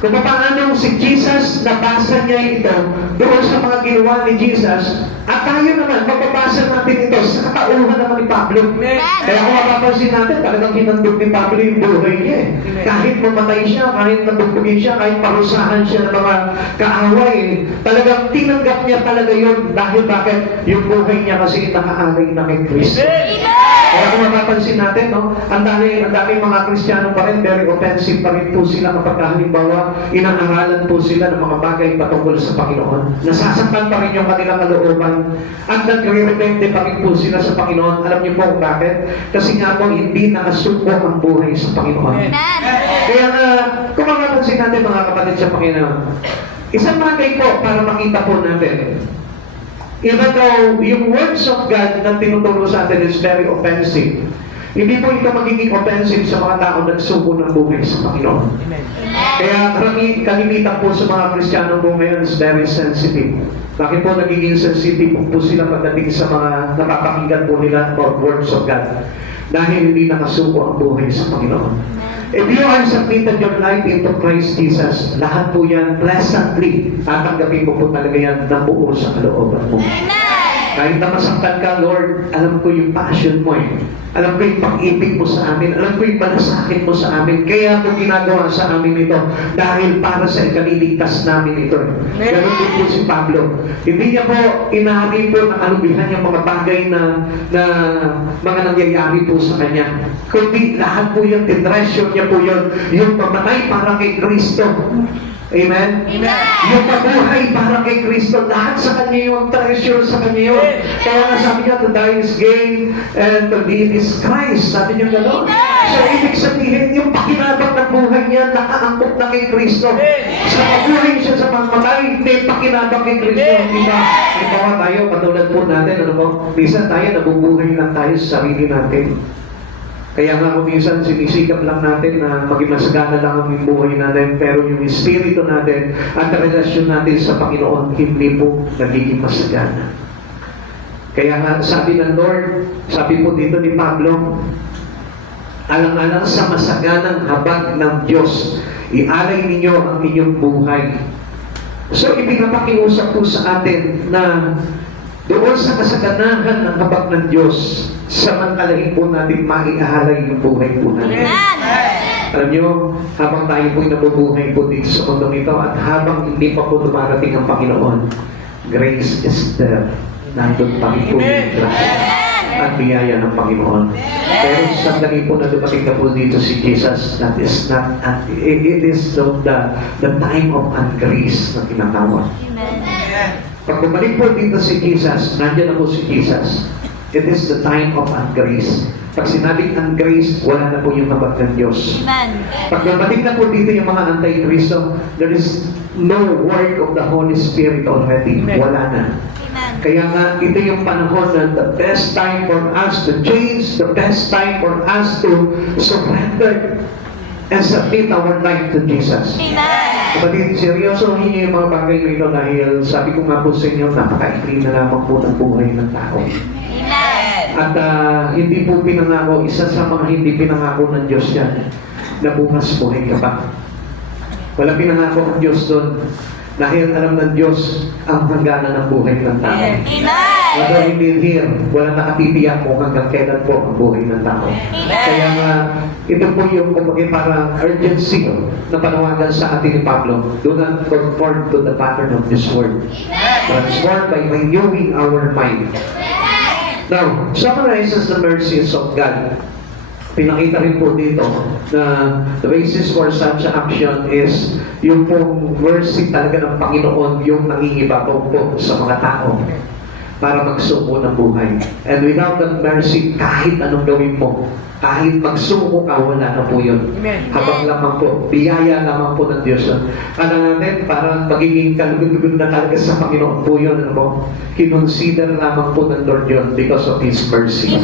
Kung paano si Jesus, nabasa niya ito doon sa mga ginawa ni Jesus, at tayo naman, mababasa natin ito sa katauhan naman ni Pablo. Kaya kung mapapansin natin, talagang hinandog ni Pablo yung buhay niya. Kahit mamatay siya, kahit nabugbugin siya, kahit parusahan siya ng mga kaaway, talagang tinanggap niya talaga yun. Dahil bakit? Yung buhay niya kasi nakaalay na kay Kristo. Kaya kung mapapansin natin, no, ang dami mga Kristiyano pa rin, very offensive pa rin po sila kapag halimbawa, inaaralan po sila ng mga bagay patungkol sa Panginoon. Nasasaktan pa rin yung kanilang kalooban at nagre-repente pa rin po sila sa Panginoon. Alam niyo po kung bakit? Kasi nga po, hindi nakasuko ang buhay sa Panginoon. Kaya nga, kung mapapansin natin mga kapatid sa Panginoon, isang bagay po para makita po natin, even though yung words of God na tinuturo sa atin is very offensive, hindi po ito magiging offensive sa mga tao na nagsuko ng buhay sa Panginoon. Kaya kalimitan po sa mga Kristiyano po ngayon is very sensitive. Bakit po nagiging sensitive po sila pagdating sa mga napapakinggan po nila about words of God? Dahil hindi nakasuko ang buhay sa Panginoon. If you are submitted your life into Christ Jesus, lahat po yan pleasantly tatanggapin mo po talaga yan ng buo sa kalooban mo. Kahit na masaktan ka, Lord, alam ko yung passion mo eh. Alam ko yung pag-ibig mo sa amin. Alam ko yung malasakit mo sa amin. Kaya ito ginagawa sa amin ito. Dahil para sa ikaliligtas namin ito. Ganun din po si Pablo. Hindi niya po inahari po na alubihan yung mga bagay na mga nangyayari po sa kanya. Kundi lahat po yung tinresyon niya po yun. Yung mamatay para kay Kristo. Amen? Amen? Yung mabuhay para kay Kristo, lahat sa Kanya yung treasure sa Kanya yun. Kaya nga sabi niya, to die is gain and to live is Christ. Sabi niya gano'n. So, ibig sabihin, yung pakinabang ng buhay niya, nakaangkop na kay Kristo. Sa mabuhay siya sa pagmatay, may pakinabang kay Kristo. Diba? Halimbawa tayo, patulad po natin, ano po, minsan tayo, nabubuhay lang tayo sa sarili natin. Kaya nga kung minsan sinisikap lang natin na maging masagana lang ang buhay natin, pero yung espiritu natin at relasyon natin sa Panginoon hindi po nagiging masagana. Kaya nga sabi ng Lord, sabi po dito ni Pablo, alang-alang sa masaganang habag ng Diyos, ialay ninyo ang inyong buhay. So ipinapakiusap po sa atin na doon sa kasaganahan ng habag ng Diyos, samantalahin po natin maiahalay yung buhay po natin. Alam nyo, habang tayo po'y nabubuhay po dito sa mundong ito at habang hindi pa po dumarating ang Panginoon, grace is there. Nandun pa rin po yung grace at biyaya ng Panginoon. Pero sandali po na dumating na po dito si Jesus, that is not, it is the time of ungrace na tinatawag. Pag bumalik po dito si Jesus, nandiyan na po si Jesus. It is the time of ungrace. Pag sinabing ungrace, wala na po yung habag ng Diyos. Pag bumalik na po dito yung mga anti-Kristo, there is no work of the Holy Spirit already. Wala na. Kaya nga, ito yung panahon na the best time for us to change, the best time for us to surrender and submit our life to Jesus. Kapatid, seryoso hindi yung mga bagay nito dahil sabi ko nga po sa inyo, napaka-ikli na lamang po ng buhay ng tao. At hindi po pinangako, isa sa mga hindi pinangako ng Diyos yan, na bukas buhay ka pa. Wala pinangako ang Diyos doon dahil alam ng Diyos ang hangganan ng buhay ng tao. Whether we live here, walang nakatitiyak kung hanggang kailan po ang buhay ng tao. Kaya nga, ito po yung kumbaga parang urgency na panawagan sa atin ni Pablo. Do not conform to the pattern of this world. Transformed by renewing our mind. Now, summarizes the mercies of God. Pinakita rin po dito na the basis for such action is yung pong mercy talaga ng Panginoon yung nangingibabaw po sa mga tao para magsuko ng buhay. And without that mercy, kahit anong gawin mo, kahit magsuko ka, wala na po yun. Habang lamang po, biyaya lamang po ng Diyos. Kala natin, parang magiging kalugod-lugod na talaga sa Panginoon po yun. Ano po? Kinonsider lamang po ng Lord yun because of His mercy.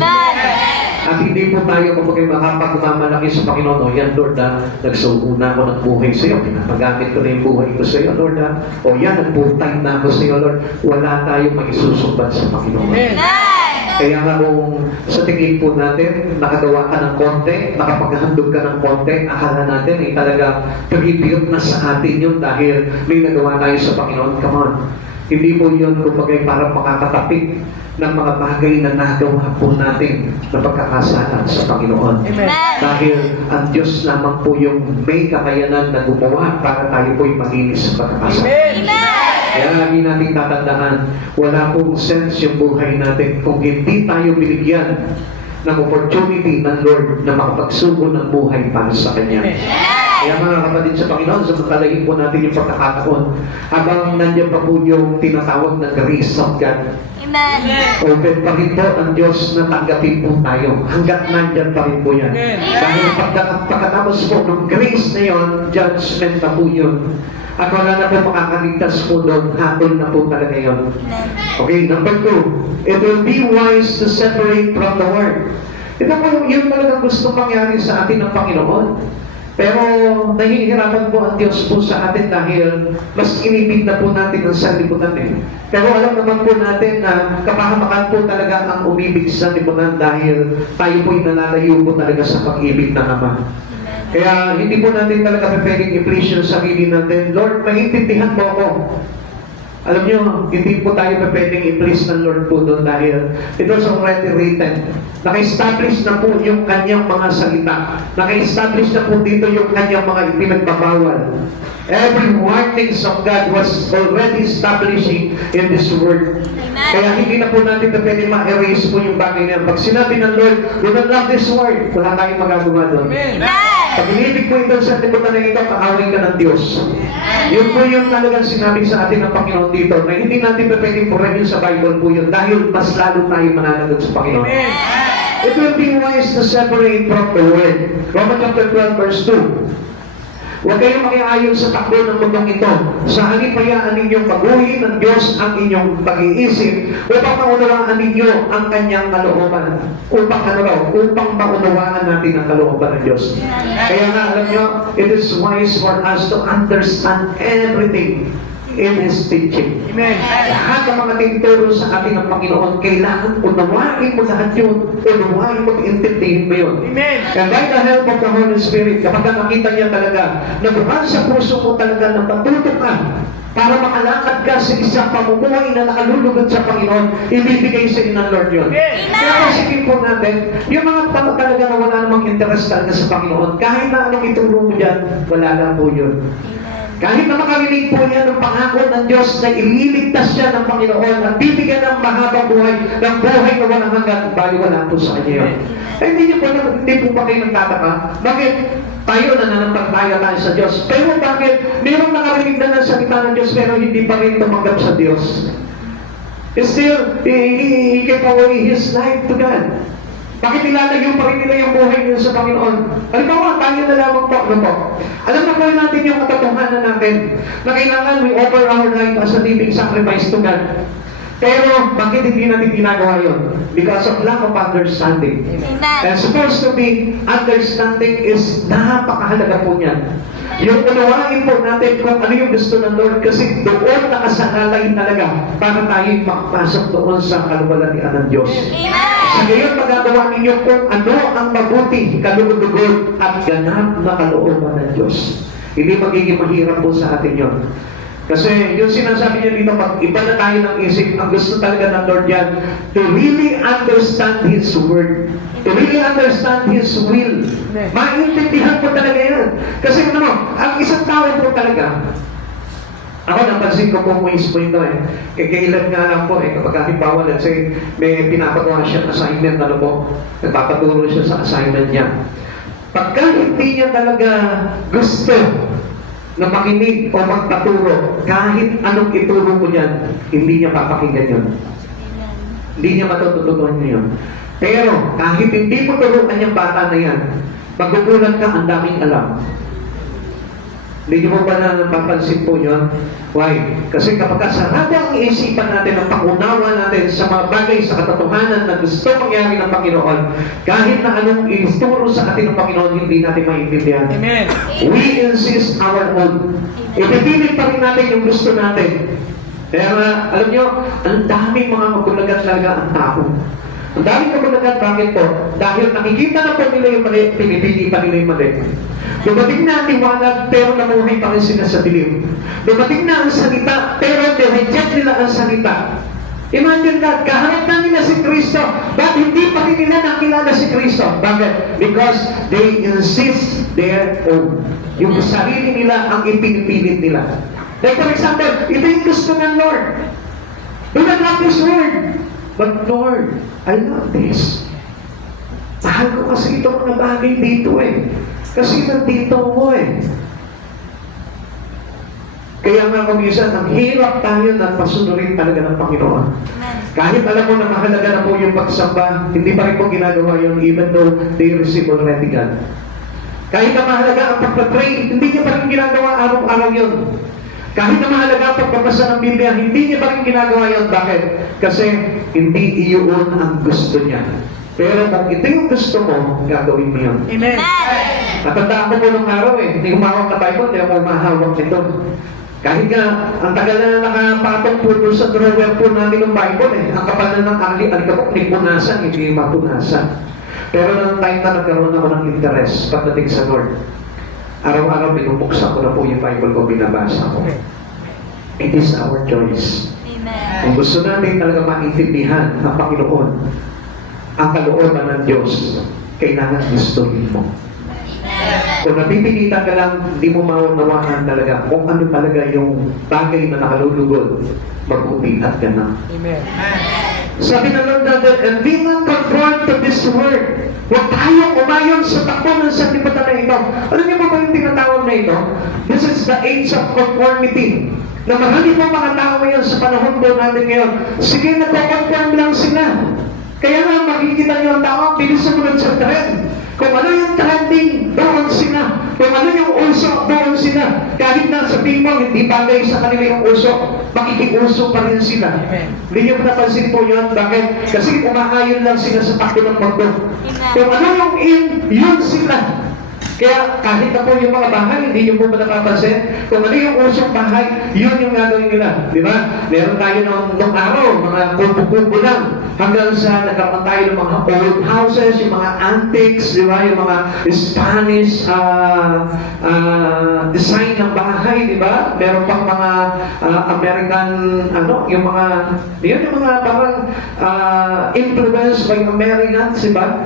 At hindi po tayo kapag makapagmamalaki sa Panginoon, o yan Lord, nagsuko na ako ng buhay sa iyo, pinapagamit ko na yung buhay ko sa iyo, Lord, o yan, nagputay na ako sa iyo, Lord. Wala tayong mag-isusumbat sa Panginoon. Kaya nga kung sa tingin po natin, nakagawa ka ng konti, nakapaghandog ka ng konti, akala natin talaga tribute na sa atin yun dahil may nagawa tayo sa Panginoon. Come on. Hindi po yun kumbaga para makakatapik ng mga bagay na nagawa po natin na pagkakasala sa Panginoon. Amen. Dahil ang Diyos lamang po yung may kakayanan na gumawa para tayo po'y maginis sa pagkakasala. Amen. Kaya lagi natin tatandaan, wala pong sense yung buhay natin kung hindi tayo binigyan ng opportunity ng Lord na makapagsugo ng buhay para sa Kanya. Kaya mga kapatid sa Panginoon, samantalahin po natin yung pagkakataon habang nandiyan pa po yung tinatawag na grace of God. Amen. Open pa rin po ang Diyos na tanggapin po tayo. Hanggat nandyan pa rin po yan. Dahil pagkatapos po ng grace na yon, judgment na po yun. At wala na po makakaligtas po doon. Hatol na po talaga yun. Okay, number 2. It will be wise to separate from the world. Ito po yung talagang gusto mangyari sa atin ng Panginoon. Pero nahihirapan po ang Diyos po sa atin dahil mas inibig na po natin ang sanlibutan eh. Pero alam naman po natin na kapahamakan po talaga ang umibig sa sanlibutan dahil tayo po'y nalalayo po talaga sa pag-ibig ng Ama. Kaya hindi po natin talaga pwedeng i-please yung sarili natin. Lord, maintindihan mo ako. Alam nyo, hindi po tayo pwedeng i-please ng Lord po doon dahil it was already written. Naka-establish na po yung kanyang mga salita. Naka-establish na po dito yung kanyang mga ipinagbabawal. Every warnings of God was already establishing in this word. Kaya hindi na po natin na pwede ma-erase po yung bagay na yan. Pag sinabi ng Lord, do not love this word, wala tayong magagawa doon. Pag inibig po ito sa libutan na ito, kaaway ka ng Diyos. Yun po yung talagang sinabi sa atin ng Panginoon dito, na hindi natin pwedeng purahin sa Bible po yun dahil mas lalo tayo mananagot sa Panginoon. It will be wise to separate from the word. Romans chapter 12 verse 2. Huwag kayong makiayon sa takbo ng mundong ito. Sa halip hayaan ninyong baguhin ng Diyos ang inyong pag-iisip upang maunawaan ninyo ang kanyang kalooban. Upang maunawaan natin ang kalooban ng Diyos. Kaya nga, alam nyo, it is wise for us to understand everything in His teaching. Amen. Lahat ng mga tinuturo sa atin ng Panginoon, kailangan unawain mo lahat yun. Unawain mo, intindihin mo yun. Amen. And by the help of the Holy Spirit, kapag nakita niya talaga na bukas sa puso mo talaga na patutok ka para makalakad ka sa isang pamumuhay na nakalulugod sa Panginoon, ibibigay sa inyo ng Lord yun. Kaya pasipin po natin, yung mga tao talaga na wala namang interest talaga sa Panginoon, kahit na anong ituro mo dyan, wala lang po yun. Kahit na makarinig po niya ng pangako ng Diyos na ililigtas siya ng Panginoon at bibigyan ng mahabang buhay, ng buhay na walang hanggan, bali wala po sa kanya yun. Hindi po ba kayo nagtataka? Bakit tayo nananampalataya tayo sa Diyos? Pero bakit mayroong nakarinig na ng salita ng Diyos pero hindi pa rin tumanggap sa Diyos? Still, he gave away his life to God. Bakit nilalayo pa rin nila yung buhay nila sa Panginoon? Halimbawa, tayo na lamang po. Ano po? Alam na po natin yung katotohanan natin na kailangan we offer our life as a living sacrifice to God. Pero, bakit hindi natin ginagawa yun? Because of lack of understanding. And supposed to be, understanding is napakahalaga po niyan. Yung unawain po natin kung ano yung gusto ng Lord kasi doon nakasalalay talaga para tayo makapasok doon sa kaluwalhatian ng Diyos. Sa ngayon, magagawa ninyo kung ano ang mabuti, kalugod-lugod at ganap na kalooban ng Diyos. Hindi magiging mahirap po sa atin yun. Kasi yung sinasabi niya dito, pag iba na tayo ng isip, ang gusto talaga ng Lord yan, to really understand His Word. To really understand His will. Maintindihan po talaga yan. Kasi ano mo, ang isang tao po talaga, ako napansin ko po ito eh. Kailan nga lang po eh, kapag halimbawa, let's say, may pinapagawa siya ng assignment, ano po, nagpapaturo siya sa assignment niya. Pagka hindi niya talaga gusto na makinig o magpaturo, kahit anong ituro ko niyan, hindi niya papakinggan yun. Hindi niya matututunan niya yun. Pero, kahit hindi mo turuan yung bata na yan, magugulat ka, ang daming alam. Hindi niyo po ba na napapansin po yun? Why? Kasi kapag sarado ang isipan natin, ang pangunawa natin sa mga bagay sa katotohanan na gusto mangyari ng Panginoon, kahit na anong ituro sa atin ng Panginoon, hindi natin maintindihan. Amen. We insist our own. Ipipilit pa rin natin yung gusto natin. Kaya nga, alam niyo, ang daming mga magulagat talaga ang tao. Ang daming magulagat, bakit po? Dahil nakikita na po nila yung mali, pinipili pa nila yung mali. Dumating na ang liwanag, pero namuhay pa rin sila sa dilim. Dumating na ang salita, pero reject nila ang salita. Imagine that, kaharap na nila si Kristo, but hindi pa rin nila nakilala si Kristo. Bakit? Because they insist their own. Yung sarili nila ang ipinipilit nila. Like for example, ito yung gusto ng Lord. Do not love this word. But Lord, I love this. Mahal ko kasi itong mga bagay dito eh. Kasi nandito mo eh. Kaya nga kumisan, ang hirap tayo na pasunurin talaga ng Panginoon. Kahit alam mo na mahalaga na po yung pagsamba, hindi pa rin po ginagawa yun even though they receive already God. Kahit na mahalaga ang pagpapray, hindi niya pa rin ginagawa araw-araw yun. Kahit na mahalaga ang pagbabasa ng Biblia, hindi niya pa rin ginagawa yun. Bakit? Kasi hindi iyon ang gusto niya. Pero kung ito yung gusto mo, gagawin mo yun. Amen. Natandaan ko po nung araw eh, hindi humawak na Bible, hindi ako mahawak nito. Kahit nga, ang tagal na nakapatong po doon sa drawer po namin ng Bible eh. Ang kapal na ng alikabok, ni punasan, hindi mapunasan. Pero nang time na nagkaroon ako ng interest pagdating sa Lord, araw-araw binubuksan ko na po yung Bible ko, binabasa ko. It is our choice. Amen. Kung gusto natin talaga maintindihan ang Panginoon, ang kalooban ng Diyos, kailangan gustuhin mo. Kung napipilitan ka lang, hindi mo maunawaan talaga kung ano talaga yung bagay na nakalulugod, mabuti at ganang. Amen. Sabi ng Lord natin, and be not conformed to this world. Huwag tayong umayon sa takbo ng sanlibutan na ito. Alam niyo ba yung tinatawag na ito? This is the age of conformity. Na marami po mga tao ngayon sa panahon po natin ngayon, sige, nagko-conform lang sila. Kaya nga makikita niyo ang tao, bilis sumunod sa trend. Kung ano yung trending, doon sila. Kung ano yung uso, doon sila. Kahit na sabihin mo, hindi bagay sa kanila yung uso, makikiuso pa rin sila. Hindi niyo napansin po yun. Bakit? Kasi umaayon lang sila sa takbo ng mundo. Kung ano yung in, yun sila. Kaya kahit na po yung mga bahay, hindi nyo po ba napapansin? Kung ano yung usong bahay, yun yung gagawin nila. Di ba? Meron tayo nung araw, mga kubo-kubo lang. Hanggang sa nagkaroon tayo ng mga old houses, yung mga antiques, di ba? Yung mga Spanish design ng bahay, di ba? Meron pang mga American, yung mga, yun yung mga parang influence by Americans, di ba?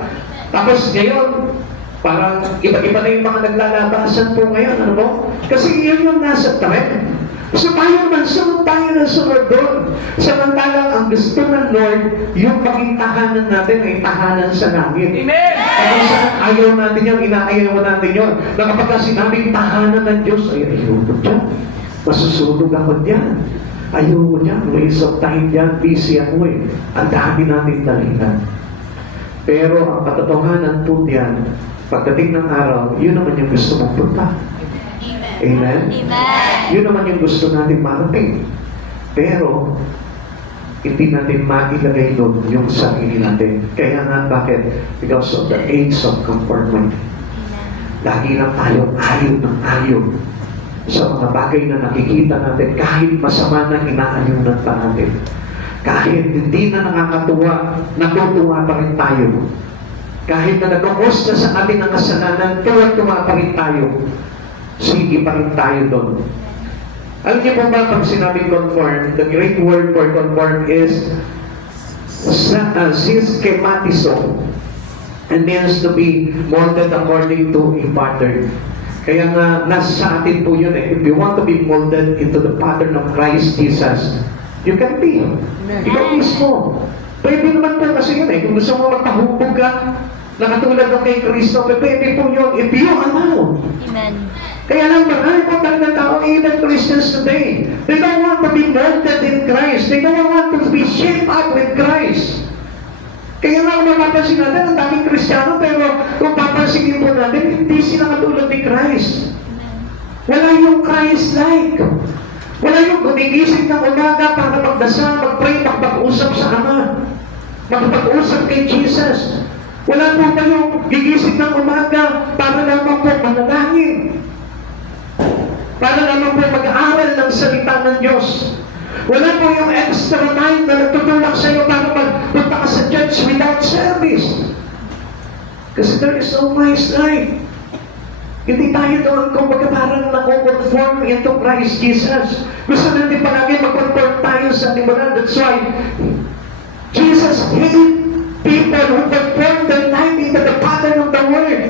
Tapos ngayon, parang iba-iba na yung mga naglalabasan po ngayon, ano po? Kasi yun yung nasa trend. So tayo naman, sunod tayo na sunod doon. Samantalang ang gusto ng Lord, yung maging tahanan natin ay tahanan sa langit. Amen! Kaya saan ayaw natin yun, inaayaw natin yun. Na kapag sinabing tahanan ng Diyos, ay ayoko dyan. Masusunog ako dyan. Ayoko dyan. Waste of time dyan. Busy ako eh. Ang dami natin dalingan. Pero ang katotohanan po diyan, pagdating ng araw, yun naman yung gusto mong punta. Amen? Amen. Yun naman yung gusto natin marating. Pero, hindi natin mailagay doon yung sarili natin. Kaya nga, bakit? Because of the age of conformity. Lagi lang tayo ayaw ng ayaw sa mga bagay na nakikita natin, kahit masama na inaayunan pa natin. Kahit hindi na nakakatuwa, natutuwa pa rin tayo. Kahit na nag-cause na sa atin ng kasalanan, tuwa-tuwa pa rin tayo. Sige pa rin tayo doon. Alam niyo po ba, pag sinabing conform, the Greek word for conform is schematizo, and means to be molded according to a pattern. Kaya nga, nasa atin po yun eh. If you want to be molded into the pattern of Christ Jesus, you can be. Ikaw mismo. Pwede naman po kasi yun eh. Kung gusto mo magpahubog ka, na katulad ng kay Kristo, pwede po yun. If you allow. Amen. Kaya lang, marami po talaga tao, even Christians today, they don't want to be molded in Christ. They don't want to be shaped up with Christ. Kaya nga kung mapapansin natin, ang daming Kristiyano, pero kung papansinin po natin, hindi sila katulad ni Christ. Wala yung Christ-like. Wala yung gumigising ng umaga para magdasal, mag-pray, makapag-usap sa Ama. Makapag-usap kay Jesus. Wala po ba yung gigising ng umaga para lamang po manalangin. Para lamang po mag-aaral ng salita ng Diyos. Wala po yung extra time na nagtutulak sa iyo para magpunta ka sa church without service. Kasi there is no Christ life. Hindi tayo doon kung parang nakukonform into Christ Jesus. Gusto natin palagi mag-conform tayo sa libunan. That's why Jesus hated people who conform their life into the pattern of the Word.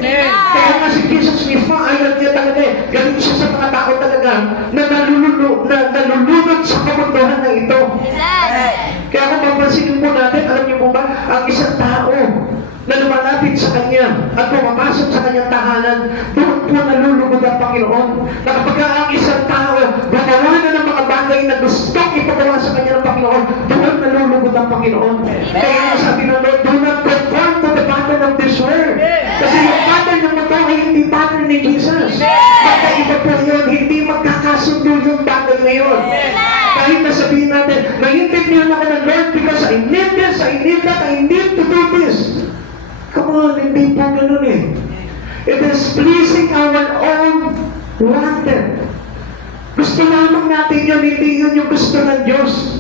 Kaya nga si Jesus mismo, alam niya talaga eh, galing siya sa mga tao talaga na nalulunod sa kamunduhan na ito. Kaya kung mapansinin po natin, alam niyo po ba, ang isang tao na lumalapit sa Kanya at pumapasok sa Kanyang tahanan, doon po nalulugod ang Panginoon. Na kapag ang isang tao gumawa na ng mga bagay na gustong ipagawa sa Kanya ng Panginoon, doon nalulugod ang Panginoon. Kaya nga sabi ng Lord, do not conform to the pattern of this world. Kasi yung pattern ng ito ay hindi pattern ni Jesus. Magkaiba po yun, hindi magkakasundo yung bagay na yun. Kahit na sabihin natin, naiintindihan ako ng Lord because I need this, I need that, I need to do this. Come on, hindi po ganun eh. It is pleasing our own wanted. Gusto lamang natin yun, hindi yun yung gusto ng Diyos.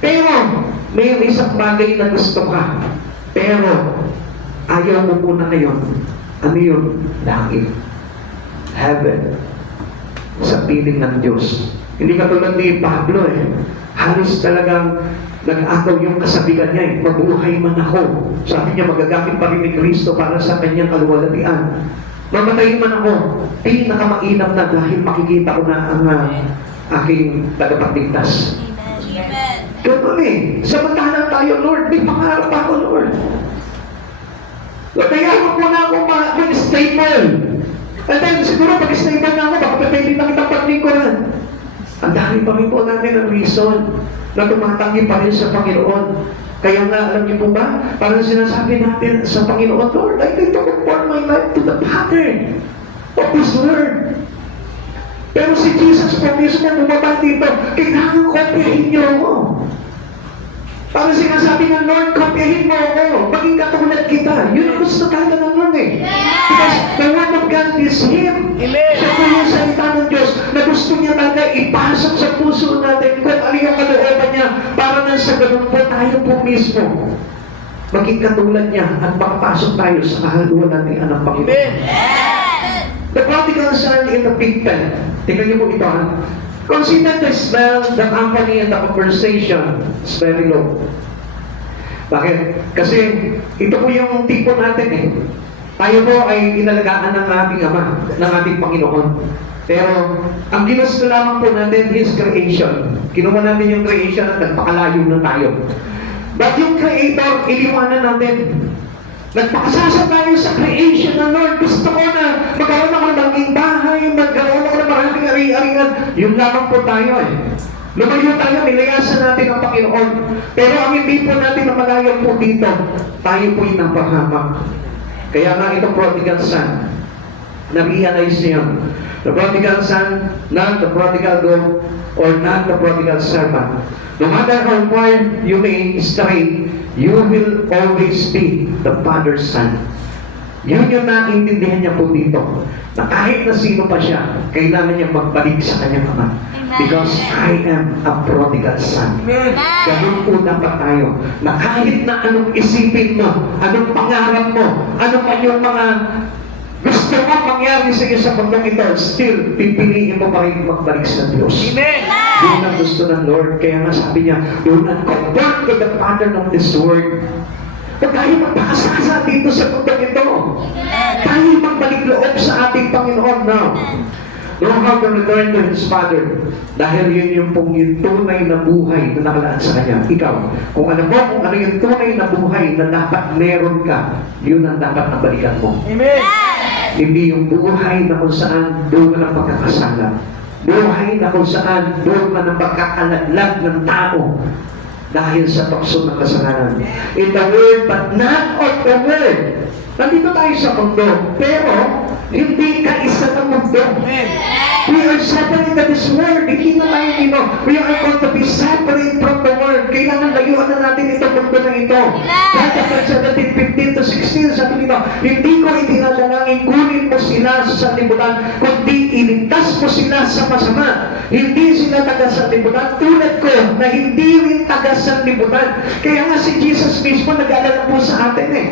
Pero, may isang bagay na gusto ka. Pero, ayaw mo muna ngayon. Ano yun? Langit. Heaven. Sa piling ng Diyos. Hindi katulad ni Pablo eh. Halos talagang nag-agaw yung kasabihan niya eh. Mabuhay man ako. Sabi niya, magagamit pa rin ni Kristo para sa kanyang kaluwalhatian. Mamatay man ako, pinakamainam na dahil makikita ko na ang aking tagapagligtas. Amen. Ganun eh. Samantalang tayo, Lord. May pangarap ako, Lord. Kaya ako na ako mag-stable. And then, siguro pag-stable na ako, baka pwede na kitang paglingkuran. Ang dami pa rin po natin ang reason na tumatanggi pa rin sa Panginoon. Kaya nga, alam niyo po ba, parang sinasabi natin sa Panginoon, Lord, I need to conform my life to the pattern of this word. Pero si Jesus po mismo bumaba dito, kailangan kopyahin niyo ako. Parang sinasabi ng Lord, kopyahin mo ako, maging katulad kita. Yun ang gusto talaga ng Lord eh. Because the word of God is Him. Siya po yung salita ng Diyos na gusto niya talaga ipasok sa puso natin kung ano yung kalooban niya para nang sa ganun po tayo po mismo maging katulad niya at makapasok tayo sa kahaluan natin ng Panginoon. The prodigal son in the pig pen. Tingnan niyo po ito. Consider the smell, the company, and the conversation is very low. Bakit? Kasi ito po yung tipo natin eh. Tayo po ay inalagaan ng ating Ama, ng ating Panginoon. Pero ang ginusto lamang po natin is creation. Kinuha natin yung creation at nagpakalayo na tayo. But yung Creator, iliwanan natin. Nagpakasasa tayo sa creation ng Lord. Gusto ko na magkaroon ako ng malaking bahay, magkaroon ako ng maraming ari-aringan. Yun lamang po tayo eh. Lumayo tayo, nilayasan natin ang Panginoon. Pero ang hindi po natin na malayo po dito, tayo po yung napahamak. Kaya nga itong prodigal son, na-realize niya, the prodigal son, not the prodigal daughter, or not the prodigal servant. No matter how far you may stray, you will always be the Father's son. Yun yung naintindihan niya po dito. Na kahit na sino pa siya, kailangan niya magbalik sa kanyang Ama. Because I am a prodigal son. Ganun po dapat tayo. Na kahit na anong isipin mo, anong pangarap mo, ano pa yung mga gusto mo mangyari sa iyo sa mundong ito, still, pipiliin mo pa rin magbalik sa Diyos. Amen. Yun ang gusto ng Lord. Kaya nga sabi niya, do not conform to the pattern of this world. Huwag tayo magpakasasa dito sa mundong ito. Tayo magbalik loob sa ating Panginoon now. Know how to return to His Father. Dahil yun yung pong yung tunay na buhay na nakalaan sa Kanya. Ikaw, kung alam mo kung ano yung tunay na buhay na dapat meron ka, yun ang dapat nabalikan mo. Amen. Hindi yung buhay na kung saan doon ka ng pagkakasala. Buhay na kung saan doon ka ng pagkakalaglag ng tao dahil sa tukso ng kasalanan. In the world, but not of the world. Nandito tayo sa mundo, pero hindi ka isa ng mundo. Amen. We are separate in this world. Hindi na tayo dito. We are going to be separate from the world. Kailangan layuan na natin itong mundo na ito. Chapter 17, 15 to 16, sabi nito, hindi ko itinadalangin kunin mo sila sa sanlibutan, kundi iligtas mo sila sa masama. Hindi sila taga-sanlibutan tulad ko na hindi rin taga-sanlibutan. Kaya nga si Jesus mismo nag-alala po sa atin eh.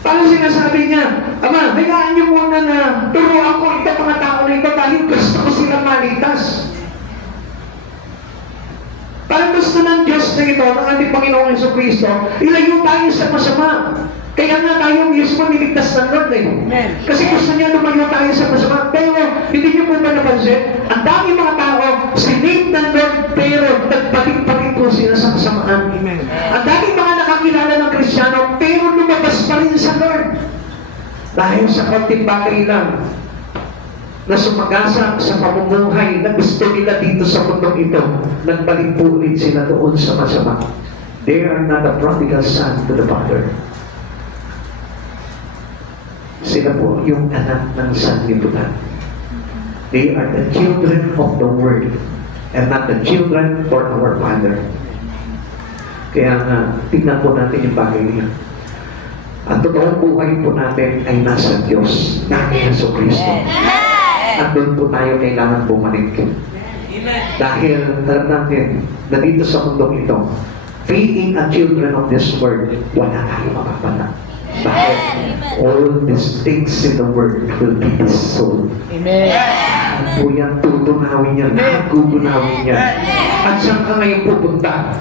Parang sinasabi niya, Ama, hayaan niyo muna na turuan ko ito mga tao na ito dahil gusto ko silang maligtas. Parang gusto ng Diyos na ito, ng ating Panginoong Jesucristo, ilayo tayo sa masama. Kaya nga tayo mismo niligtas ng Lord eh. Amen. Kasi gusto niya lumayo tayo sa masama. Pero hindi niyo po ba napansin? Ang dami mga tao, sinave ng Lord, pero nagbalik pa rin po sila sa kasamaan. Amen. Ang dami mga nakakilala ng Kristiyano, pero lumabas pa rin sa Lord. Dahil sa konting bagay lang na sumagasa sa pamumuhay na gusto nila dito sa mundong ito, nagbalik po ulit sila doon sa masama. They are not a prodigal son to the Father. Sila po yung anak ng sanlibutan. They are the children of the world and not the children for our Father. Kaya nga, tignan po natin yung bagay niya. Ang totoong buhay po natin ay nasa Diyos, natin sa Kristo. At doon po tayo kailangan bumalik. Dahil alam natin na dito sa mundong ito, being a children of this world, wala tayo mapapala. Bakit? All these things in the world will be dissolved. Amen. Po yan, tutunawin yan, gugunawin yan. At saan ka ngayon pupunta?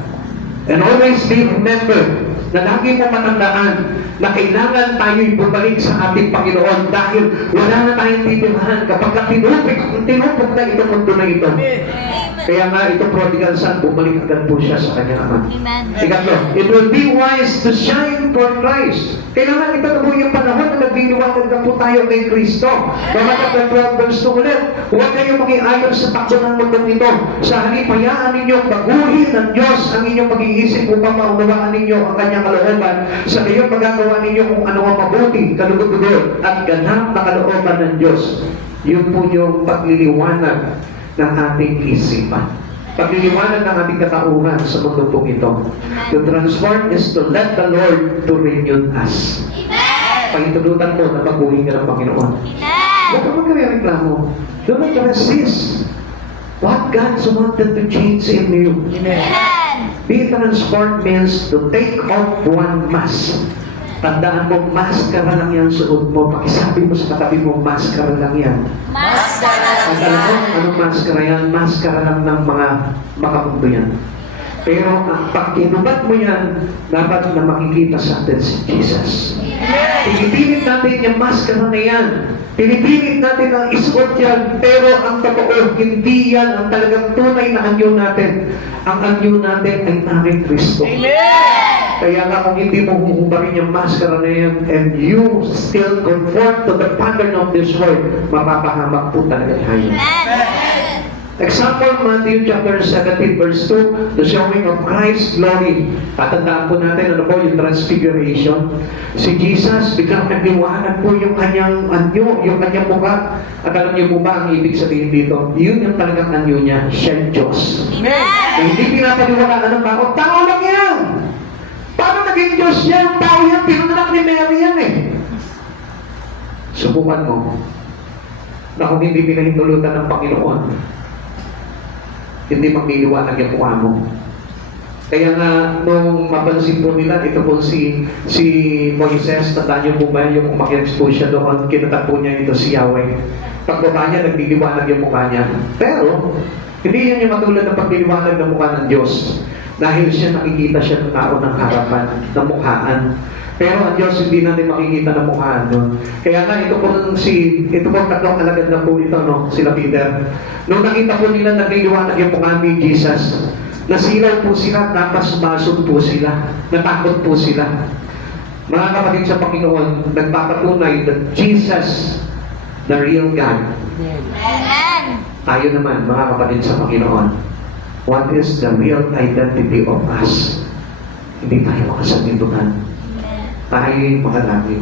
And always be remember na lagi mo matandaan na kailangan tayo'y bumalik sa ating Panginoon dahil wala na tayong titirahan kapag tinupok na itong mundo na ito. Kaya nga ito prodigal son, bumalik agad po siya sa kanyang ama. Ikatlo, it will be wise to shine for Christ. Kailangan ito na po yung panahon na nagliliwanag na po tayo kay Kristo. Kaya chapter 12 verse 2 ulit, huwag kayong maging ayon sa takbo ng mundong ito. Sa halip, hayaan ninyong baguhin ng Diyos ang inyong pag-iisip upang maunawaan ninyo ang kanyang kalooban. Sa ngayon, magagawa ninyo kung ano ang mabuti, kalugod-ugod, at ganap na kalooban ng Diyos. Yun po yung pagliliwanag ng ating isipan. Pagliliwanag ng ating katauhan sa mundo pong ito. To transform is to let the Lord to renew us. Pagitulutan mo na baguhin ka ng Panginoon. Huwag ka magkakareklamo. Do not resist what God wanted to change in you. Amen. Be transformed means to take off one mask. Tandaan mo, maskara lang yan suot mo. Pakisabi mo sa katabi mo, maskara lang yan. At alam mo, anong maskara yan? Maskara lang ng mga makamundo yan. Pero pag kinubat mo yan, dapat na makikita sa atin si Jesus. Pinipilit natin yung maskara na yan. Pinipilit natin ang isuot yan. Pero ang totoo, hindi yan ang talagang tunay na anyo natin. Ang anyo natin ay namin Kristo. Kaya nga kung hindi mo huhubarin yung maskara na yan and you still conform to the pattern of this world, mapapahamak po talaga tayo. Example, Matthew chapter 17 verse 2, the showing of Christ's glory. Tatandaan po natin ano po yung transfiguration. Si Jesus, biglang nagliwanag po yung kanyang anyo, yung kanyang mukha. At alam niyo po ba ang ibig sabihin dito? Yun yung talagang anyo niya, siya Diyos. Na hindi pinapaniwalaan ng tao, tao lang yan! Paano naging Diyos yan? Tao yan, pinanganak ni Mary yan eh. Subukan mo na kung hindi pinahintulutan ng Panginoon, hindi magliliwanag yung mukha mo. Kaya nga, nung mapansin po nila, ito po si Moises, tandaan niyo po ba yung umakyat po siya doon, kinatakbo niya ito si Yahweh. Pagbaba niya, nagliliwanag yung mukha niya. Pero, hindi yan yung matulad ng pagliliwanag ng mukha ng Diyos. Dahil siya nakikita siya ng tao ng harapan, ng mukhaan. Pero ang Diyos hindi natin makikita ng mukhaan doon. Kaya nga, ito po tatlong alagad na po ito, no? Sila Peter. Nung nakita po nila nagliliwanag yung mukha ni Jesus, nasilaw po sila, tapos basod po sila, natakot po sila. Mga kapatid sa Panginoon, nagpapatunay that Jesus, the real God. Amen. Tayo naman, mga kapatid sa Panginoon, what is the real identity of us? Hindi tayo makasaglibutan. Tayo'y makalangit.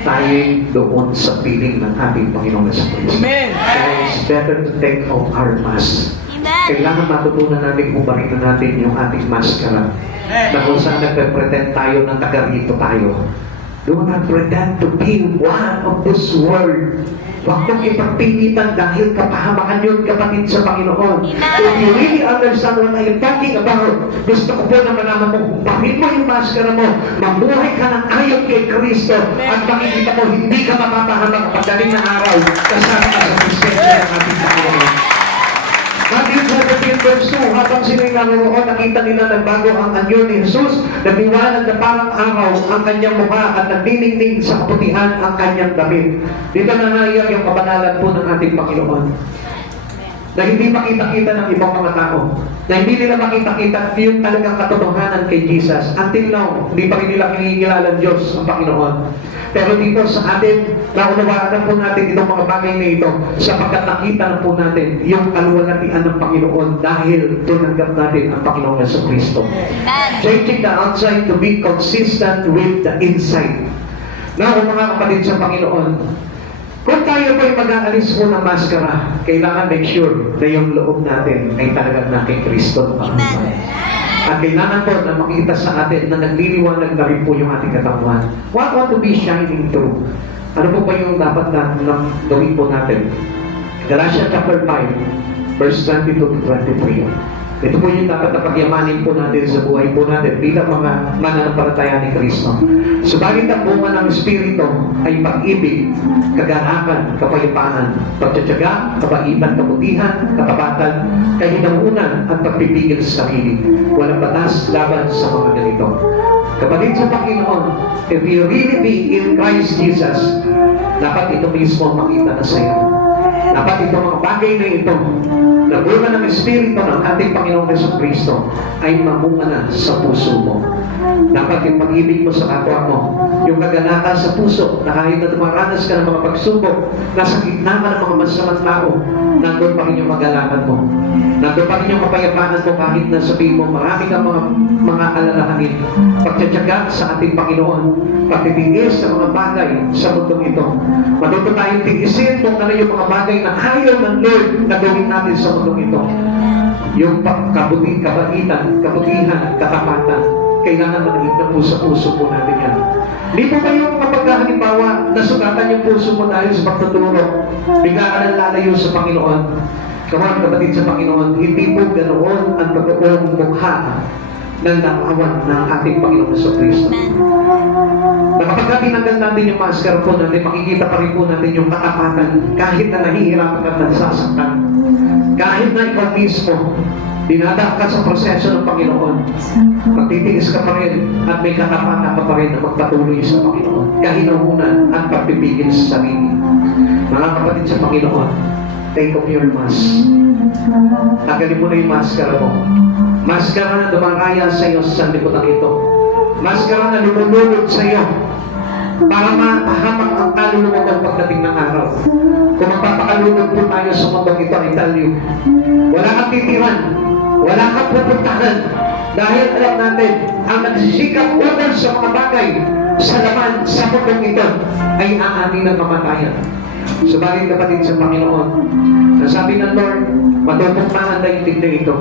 Tayo'y doon sa piling ng ating Panginoon sa Kristo. Kaya it's better to take off our mask. Kailangan matutunan natin kung bakit natin yung ating maskara. Na kung saan nagpe-pretend tayo ng taga-rito tayo. Do not pretend to be one of this world. Huwag mong ipagpilitan dahil kapahamakan yun, kapatid sa Panginoon. If you really understand what I am talking about, gusto ko po na malaman mo, bakit mo yung maskara mo, mabuhay ka ng ayon kay Kristo, at makikita mo, hindi ka mapapahamak pagdating ng araw, kasama ka sa presensya ng ating Panginoon. Matthew 17 verse 2, habang sila'y naroon, nakita nila nagbago ang anyo ni Jesus, nagdiwanag na parang araw ang kanyang mukha at nagdiningning sa kaputihan ang kanyang damit. Dito na naiyak yung kabanalan po ng ating Panginoon. Na hindi makita-kita ng ibang mga tao. Na hindi nila makita-kita yung talagang katotohanan kay Jesus. Until now, hindi pa rin nila kinikilala ng Diyos ang Panginoon. Pero dito sa atin, naunawaan na po natin itong mga bagay na ito sapagkat nakita na po natin yung kaluwalhatian ng Panginoon dahil tinanggap natin ang Panginoon sa Kristo. Changing the outside to be consistent with the inside. Now, mga kapatid sa Panginoon, kung tayo po'y mag-aalis po ng maskara, kailangan make sure na yung loob natin ay talagang na kay Kristo ng Panginoon. At kailangan po na makita sa atin na nagliliwanag na rin po yung ating katawan. What ought to be shining through? Ano po ba yung dapat na gawin po natin? Galatians chapter 5, verse 22 to 23. Ito po yung dapat na pagyamanin po natin sa buhay po natin bilang mga mananampalataya ni Kristo. Subalit ang bunga ng Espiritu ay pag-ibig, kaganapan, kapayapaan, pagtsatsaga, kabaitan, kabutihan, katapatan, kahinangunan, at pagpipigil sa sarili. Walang batas laban sa mga ganito. Kapatid sa Panginoon, if you really be in Christ Jesus, dapat ito mismo makita na sa iyo. Dapat itong mga bagay na ito, na bunga ng Espiritu ng ating Panginoong Jesucristo, ay mamunga na sa puso mo. Dapat yung pag-ibig mo sa kapwa mo, yung kaganakan sa puso, na kahit na dumaranas ka ng mga pagsubok, nasa gitna ka ng mga masamang tao, nandun pa rin yung magalakan mo. Nandun pa rin yung kapayapaan mo kahit na sabihin mo, marami kang mga alalahanin. Pagtsatsaga sa ating Panginoon, pagtitiis sa mga bagay sa mundong ito. Matuto tayong tiisin kung ano yung mga bagay na ayaw ng Lord na gawin natin sa mundong ito. Yung kabaitan, kabutihan, katapatan, kailangan manahit na po sa puso po natin yan. Hindi po ba yung kapag halimbawa, nasugatan yung puso mo dahil sa pagtuturo, bigla ka nang lalayo sa Panginoon. Come on, kapatid sa Panginoon, hindi po ganoon ang totoong mukha ng nakawan ng ating Panginoon sa Kristo. Na kapag tinanggal natin yung maskara po natin, makikita pa rin po natin yung katapatan kahit na nahihirapan ka at nasasaktan. Kahit na ikaw mismo, dinadaan ka sa proseso ng Panginoon, magtitiis ka pa rin at may katapatan ka pa rin na magpatuloy sa Panginoon. Kahinahunan at pagpipigil sa sarili. Mga kapatid sa Panginoon, take off your mask. Tagalin mo na yung maskara mo. Maskara na dumaraya sa iyo sa sanlibutan ito. Maskara na lumululog sa iyo para mapahamak ang kaluluwa ng pagdating ng araw. Kung magpapakalulog po tayo sa mundong ito, I tell you, wala kang titiran, wala kang pupuntahan, dahil alam natin, ang nagsisikap utal sa mga bagay sa laman sa mundong ito ay aanin ng kamatayan. Subalit kapatid sa Panginoon, nasabi ng Lord, matutong na ang daigdig na ito.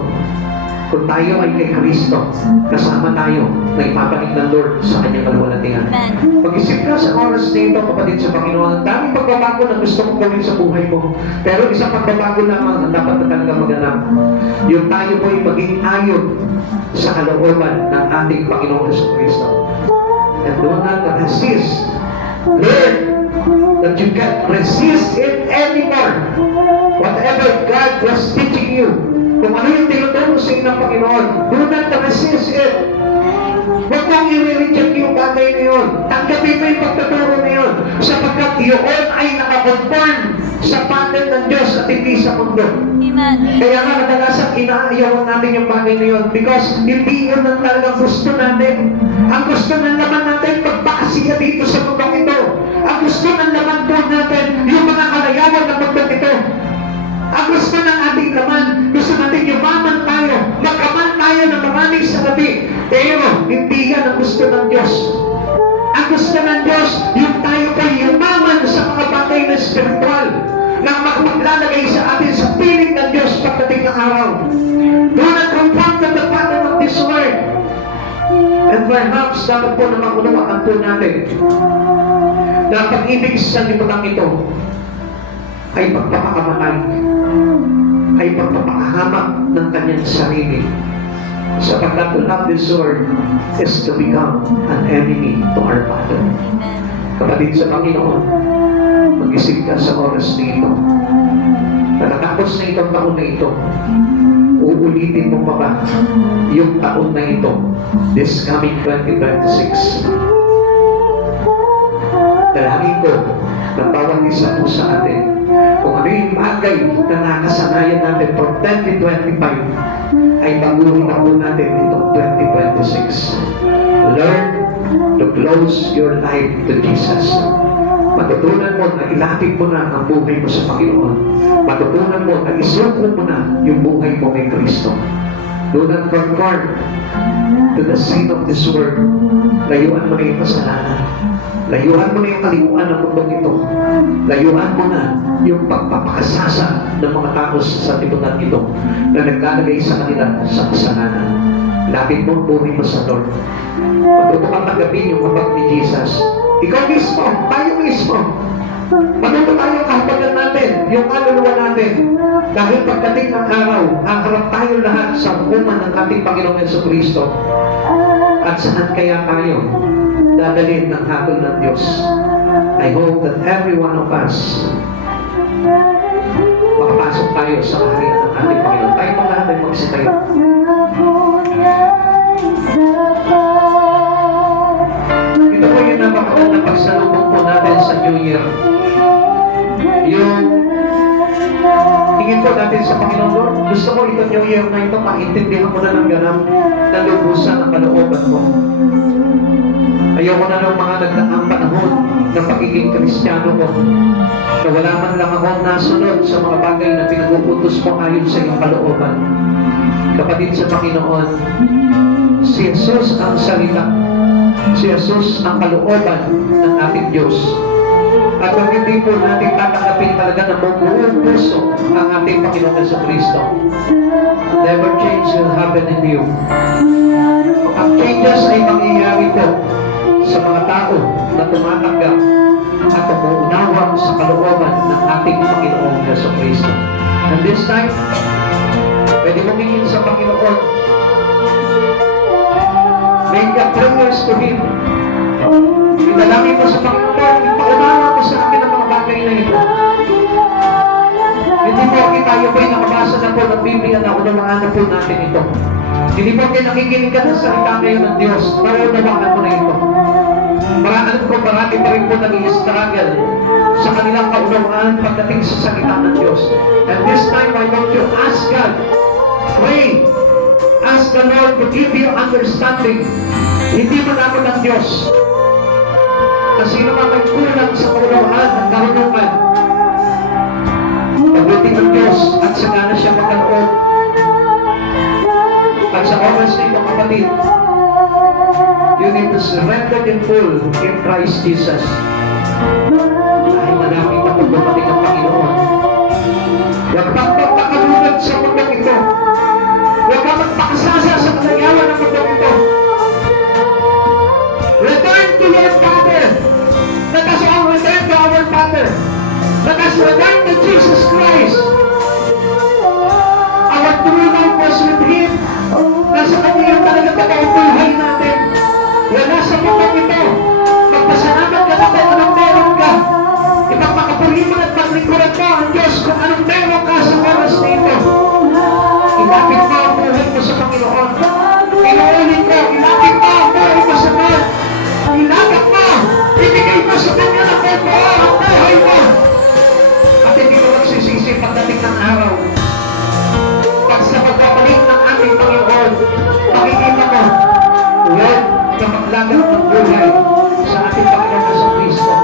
Kung tayo ay kay Kristo, kasama tayo na ipapalik ng Lord sa kanyang kalwalatian. Amen. Mag-isip ka sa oras na ito, kapatid sa Panginoon. Ang daming pagbabago na gusto mong gawin sa buhay mo. Pero isang pagbabago lamang ang dapat na talaga maganap. Yung tayo po ay maging ayon sa kalooban ng ating Panginoon Hesus Kristo. And do not resist. Learn that you can't resist it anymore. Whatever God was teaching you, kung ano yung tinuturo sa inyo ng Panginoon, do not resist it. Huwag mong i-reject yung bagay na yun. Tanggapin mo yung pagtuturo na yun. Sapagkat yun ay nakakonform sa pattern ng Diyos at hindi sa mundo. Amen. Kaya nga kadalasan inaayawan natin yung bagay na yun because hindi yun ang talagang gusto natin. Ang gusto ng laman natin pagpakasiya dito sa mundong ito. Ang gusto ng laman po natin yung mga kalayawan ng mundong ito. Ang gusto ng ating laman, gusto natin yumaman tayo, magkaman tayo ng maraming salapi. Pero hindi yan ang gusto ng Diyos. Ang gusto ng Diyos, yung tayo pa yumaman sa mga bagay na spiritual na maglalagay sa atin sa piling ng Diyos pagdating ng araw. Do not conform to the pattern of this world. And perhaps dapat po na maunawaan po natin na ang pag-ibig sa liputan ito ay pagpapakamatay, ay pagpapakahamak ng kanyang sarili. Sapagkat to love this world is to become an enemy to our Father. Amen. Kapatid sa Panginoon, mag-isip ka sa oras na ito. Natatapos na itong taon na ito, uulitin mo pa ba yung taon na ito, this coming 2026? Dalangin ko na bawat isa po sa atin, kung ano yung bagay na nakasanayan natin for 2025, ay baguhin na po natin itong 2026. Learn to close your life to Jesus. Matutunan mo na ilapit mo na ang buhay mo sa Panginoon. Matutunan mo na isuko mo na yung buhay mo kay Kristo. Do not conform to the sin of this world. Layuan mo na yung kasalanan. Layuan mo na yung kalikuan ng mundong ito. Layuan mo na yung pagpapakasasa ng mga tao sa tibunan ito na naglalagay sa kanila sa kasalanan. Lapit mo, buhay mo sa Lord. Matuto kang tanggapin yung kapag ni Jesus. Ikaw mismo, tayo mismo. Matuto tayo kahabagan natin, yung kaluluwa natin. Dahil pagdating ng araw, haharap tayo lahat sa hukuman ng ating Panginoong Jesucristo. At saan kaya tayo dadalhin ng hatol ng Diyos? I hope that every one of us makapasok tayo sa kaharian ng ating Panginoon. Tayo pa lahat ay magsitayo. Ito po yung napakagandang pagsalubong po natin sa New Year. Yung tingin po natin sa Panginoon, Lord, gusto ko ito New Year na ito, maintindihan mo na ng ganap na lubusan ang kalooban mo. Ayoko na ng mga nagdaang panahon ng pagiging Kristiyano ko, na wala man lang akong nasunod sa mga bagay na pinaguutos mo ayon sa iyong kalooban. Kapatid sa Panginoon, si Jesus ang salita, si Jesus ang kalooban ng ating Diyos. At kung hindi po natin tatanggapin talaga ng buong puso ang ating Panginoon Jesucristo, never change will happen in you. Ang changes ay mangyayari po sa mga tao na tumatanggap at umuunawa sa kalooban ng ating Panginoon Jesucristo. And this time, pwede mong hingin sa Panginoon, make a prayers to Him. Idalangin mo sa Panginoon, ipaunawa mo sa akin ang mga bagay na ito. Hindi po tayo po'y nakabasa na po ng Biblia na unawaan na po natin ito. Hindi po kayo nakikinig ka ng salita ngayon ng Diyos, nauunawaan mo na ito. Marami pa rin po nag-i-struggle sa kanilang kaunawaan pagdating sa salita ng Diyos. And this time, why don't you ask God, pray, ask the Lord to give you understanding. Hindi manakot ang Diyos. Kasi naman may kulang sa kaunawaan at karunungan. Pagdating ng Diyos at saka na siya magkaloob. At sa oras na ito, kapatid, you need to surrender in full in Christ Jesus. Dahil malapit na kung dumating ang Panginoon. Huwag kang magpakalunod sa mundang ito. Huwag kang magpakasal Father, but as regard to Jesus Christ, our true life was with Him. Nasa Kanya yung talaga buhay natin. Wala sa mundong ito. Magpasalamat ka na kung anong meron ka. Ipagpakapuri mo at paglingkuran mo ang Diyos kung anong meron ka sa oras na ito. Ilapit mo ang buhay mo sa Panginoon. Inuulit ko, ilapit mo ang buhay mo sa Lord. Ilapit mo, ibigay mo sa Kanya na po ang buhay mo. At hindi mo magsisisi pagdating ng araw. Pag sa pagbabalik ng ating Panginoon, makikita mo, Lord, kapaglagan ng buhay sa ating Panginoon sa Kristo.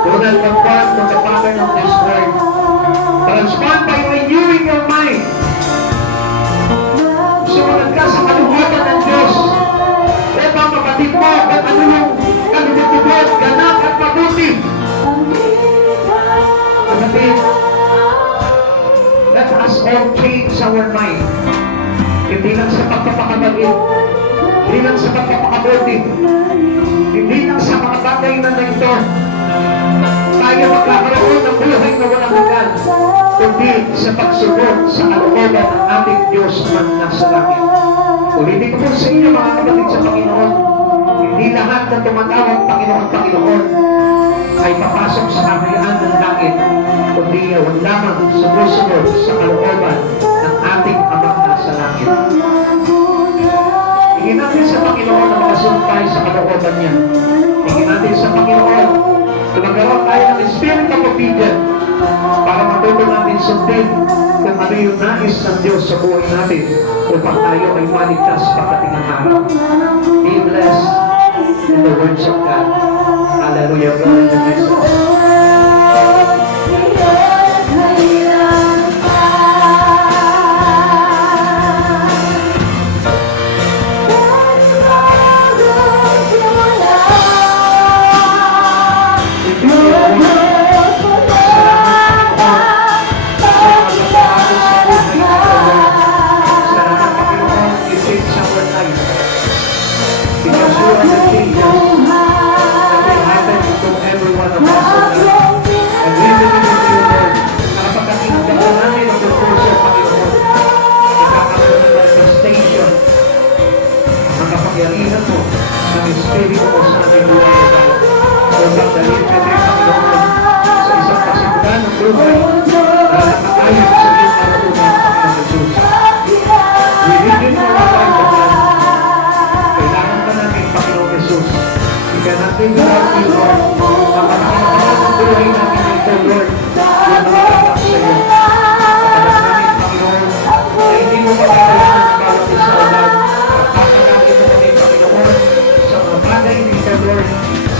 Do not conform to the pattern of this world. Transformed by renewing your mind. Sumunod ka sa kaluhatan ng Diyos. Epa, kapatid mo, kung ano yung kalulutubod, ganap at mabuti. Kapatid, let us all change our mind. Hindi lang sa pagpapakabagin, hindi lang sa pagpapakabuti, hindi lang sa mga bagay na ito, tayo magkakaroon ng buhay na walang hanggan, kundi sa pagsunod sa kalooban ng ating Diyos na nasa langit. Ulitin ko po sa inyo mga kapatid sa Panginoon, hindi lahat na tumatawag Panginoon ay papasok sa kahayaan ng langit, kundi yawan lamang sumusunod sa kalooban ng ating Amang nasa langit. Hingin natin sa Panginoon na makasunod tayo sa kalooban niya. Hingin natin sa Panginoon na magkaroon tayo ng spirit of obedience para matuto natin sundin kung ano yung nais ng Diyos sa buhay natin upang tayo ay maligtas pagdating ng araw. Be blessed in the words of God. Hallelujah. Glory to Jesus. Kapangyarihan mo ng Espiritu mo sa aming buhay na tayo. Upang dalhin kami, Panginoon, sa isang kasiguraan ng buhay na nakaayon sa iyong karunungan, Panginoon Jesus. Hihigin mo ang tayo kapal. Kailangan ka namin, Panginoon Jesus. Ika natin without you, Lord. Ang panakanakanan ng buhay namin ito, Lord, yung nakakapag sa iyo. Kapalas namin, Panginoon, na hindi mo makakayanan ang bawat isa o Lord. Lord,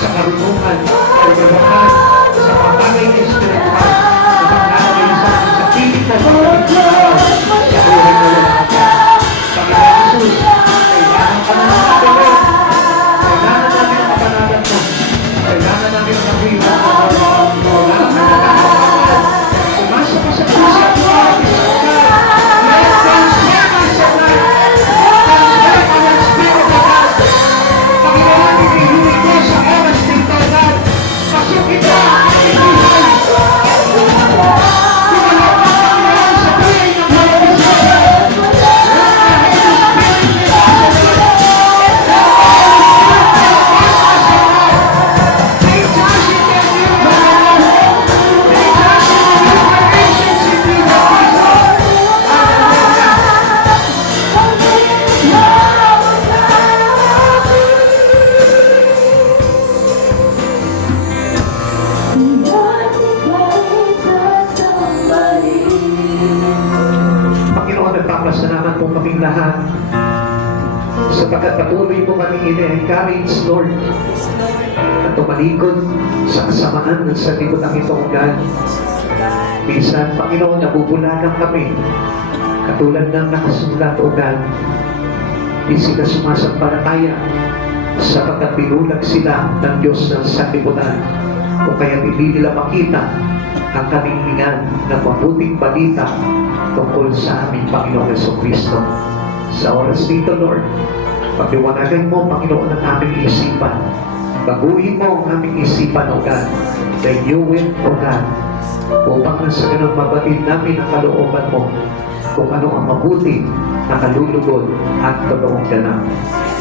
sa karunungan, kalubahan, sa mga bagay na espiritual, sa paglalagay sa piling mo, sa buhay mo walang hanggan. Panginoon Jesus, kailangan ka naman natin, Lord. Kailangan namin ang kapanagan mo. Kailangan namin ang kahiwan mo. Wala kang nagkakaroon. Pumasok ka sa puso at mga Let transform us of life. Transform our spirit of God. Panginoon, hinihiling ko sa oras dito, God. Pasukin mo ang ating buhay. Tumalak ka, Panginoon, sa buhay ng mga isa. Panginoon, nagpapasalamat po kaming lahat sapagkat patuloy mo kami ina-encourage, Lord, at tumalikod sa kasamaan ng sanlibutan itong God. Minsan, Panginoon, nabubulagan kami katulad ng nakasulat, O God. Di sila sumasampalataya sapagkat binulag sila ng Diyos ng sanlibutan o kaya hindi nila makita ang kaningingan ng mabuting balita tungkol sa aming Panginoong Jesucristo. Sa oras dito, Lord, pagdiwanagan mo, Panginoon, ang aming isipan. Baguhin mo ang aming isipan, O God. layuin, O God, upang nasa ganun mabatid namin ang kalooban mo kung ano ang mabuti na kalulugod at totoong ganap.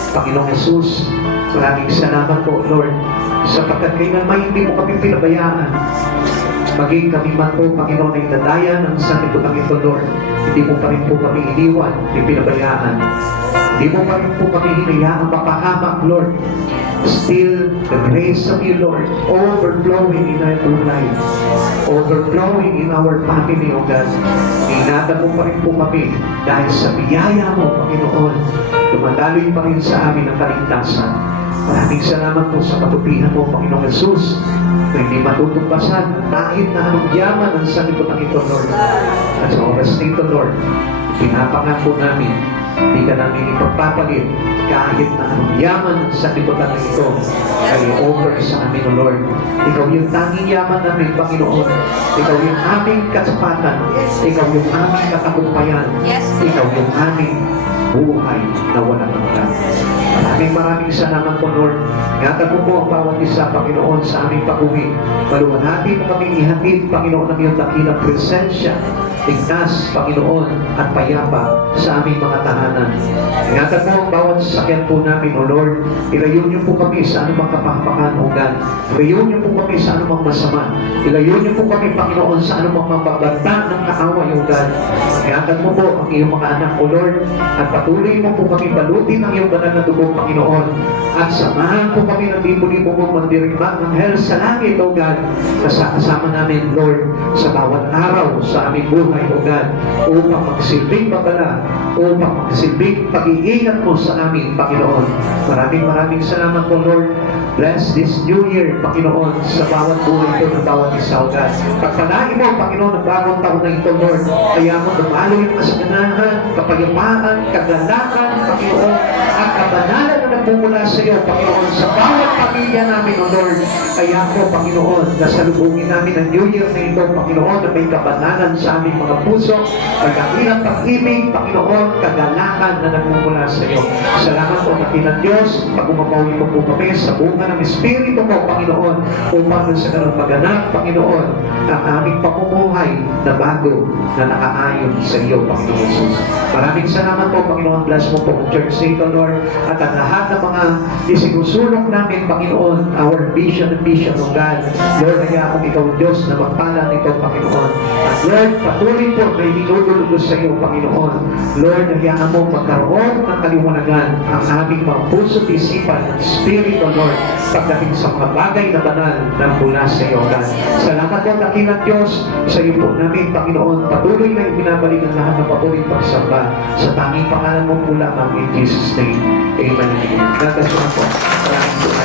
Panginoong Jesus, maraming salamat po, Lord, sapagkat kailanman hindi mo kami pinabayaan. Maging kami man po, Panginoon, ay nadaya ng sanlibutan ito, Lord. Hindi mo pa rin po kami iniwan, hindi pinabayaan. Hindi mo pa rin po kami hinayaan mapahamak, Lord. Still, the grace of you, Lord, overflowing in our own life, overflowing in our family, O God. Ingatan mo pa rin po kami dahil sa biyaya mo, Panginoon, dumadaloy pa rin sa amin ang kaligtasan. Maraming salamat po sa kabutihan mo, Panginoong Jesus, na hindi matutumbasan kahit na anong yaman ang sanlibutan ito, Lord. At sa oras nito, Lord, pinapangako namin, hindi ka namin ipagpapalit kahit na anong yaman ang sanlibutan ito ay over sa amin, O Lord. Ikaw yung tanging yaman namin, Panginoon. Ikaw yung aming katapatan. Ikaw yung aming katagumpayan. Ikaw yung aming buhay na walang hanggan. Maraming salamat po, Lord. Ingatan mo po ang bawat isa, Panginoon, sa aming pag-uwi. Maluwalhati mo kaming ihatid, Panginoon, ng iyong dakilang presensya, ligtas, Panginoon, at payapa sa aming mga tahanan. Ingatan mo ang bawat sasakyan po namin, O Lord. Ilayo niyo po kami sa anumang kapahamakan, O God. Ilayo niyo po kami sa anumang masama. Ilayo niyo po kami, Panginoon, sa anumang mababanta ng kaaway, O God. Ingatan mo po ang iyong mga anak, O Lord, at patuloy mo po kami balutin ng iyong banal na dugo, Panginoon. At samahan po kami ng libo-libo mong mandirigmang ng hell sa langit, O God. Kasama namin, Lord, sa bawat araw sa aming buhay, O God, upang magsilbing babala, upang magsilbing pag-iingat mo sa amin, Panginoon. Maraming salamat po, Lord. Bless this new year, Panginoon, sa bawat buhay ito ng bawat isa, O God. Pagpalain mo, Panginoon, ang bagong taon na ito, Lord. Kaya mo dumalo yung kasaganahan, kapayapaan, kagalakan, Panginoon, at kabanalan na nagmumula sa iyo, Panginoon, sa bawat pamilya namin, O Lord. Kaya po, Panginoon, nasalubungin namin ang New Year na ito, Panginoon, na may kabanalan sa aming mga puso, pagkakilang pag-ibig, Panginoon, kagalakan na nagmumula sa iyo. Salamat po, Dakilang Diyos, pag umapawi mo po kami sa bunga ng Espiritu mo, Panginoon, upang sa ganun maganap, Panginoon, ang aming pamumuhay na bago, na nakaayon sa iyo, Panginoon Jesus. Maraming salamat po, Panginoon. Bless mo po ang church nito, Lord, at ang lahat ng mga isinusulong namin, Panginoon, our vision and mission, O God. Lord, kaya kung ikaw, Diyos, na magpala nito, Panginoon. At Lord, patuloy po may dinudulugos sa iyo, Panginoon. Lord, hayaan mo magkaroon ng kaliwanagan ang aming mga puso, isipan, at spirito, Lord, pagdating sa mga bagay na banal na mula sa iyo, God. Salamat po, Dakilang Diyos, sa iyo po namin, Panginoon. Patuloy na ibinabalik ang lahat ng patuloy pagsamba sa tanging pangalan mo po lamang in Jesus' name. Amen. God bless you po. Maraming po.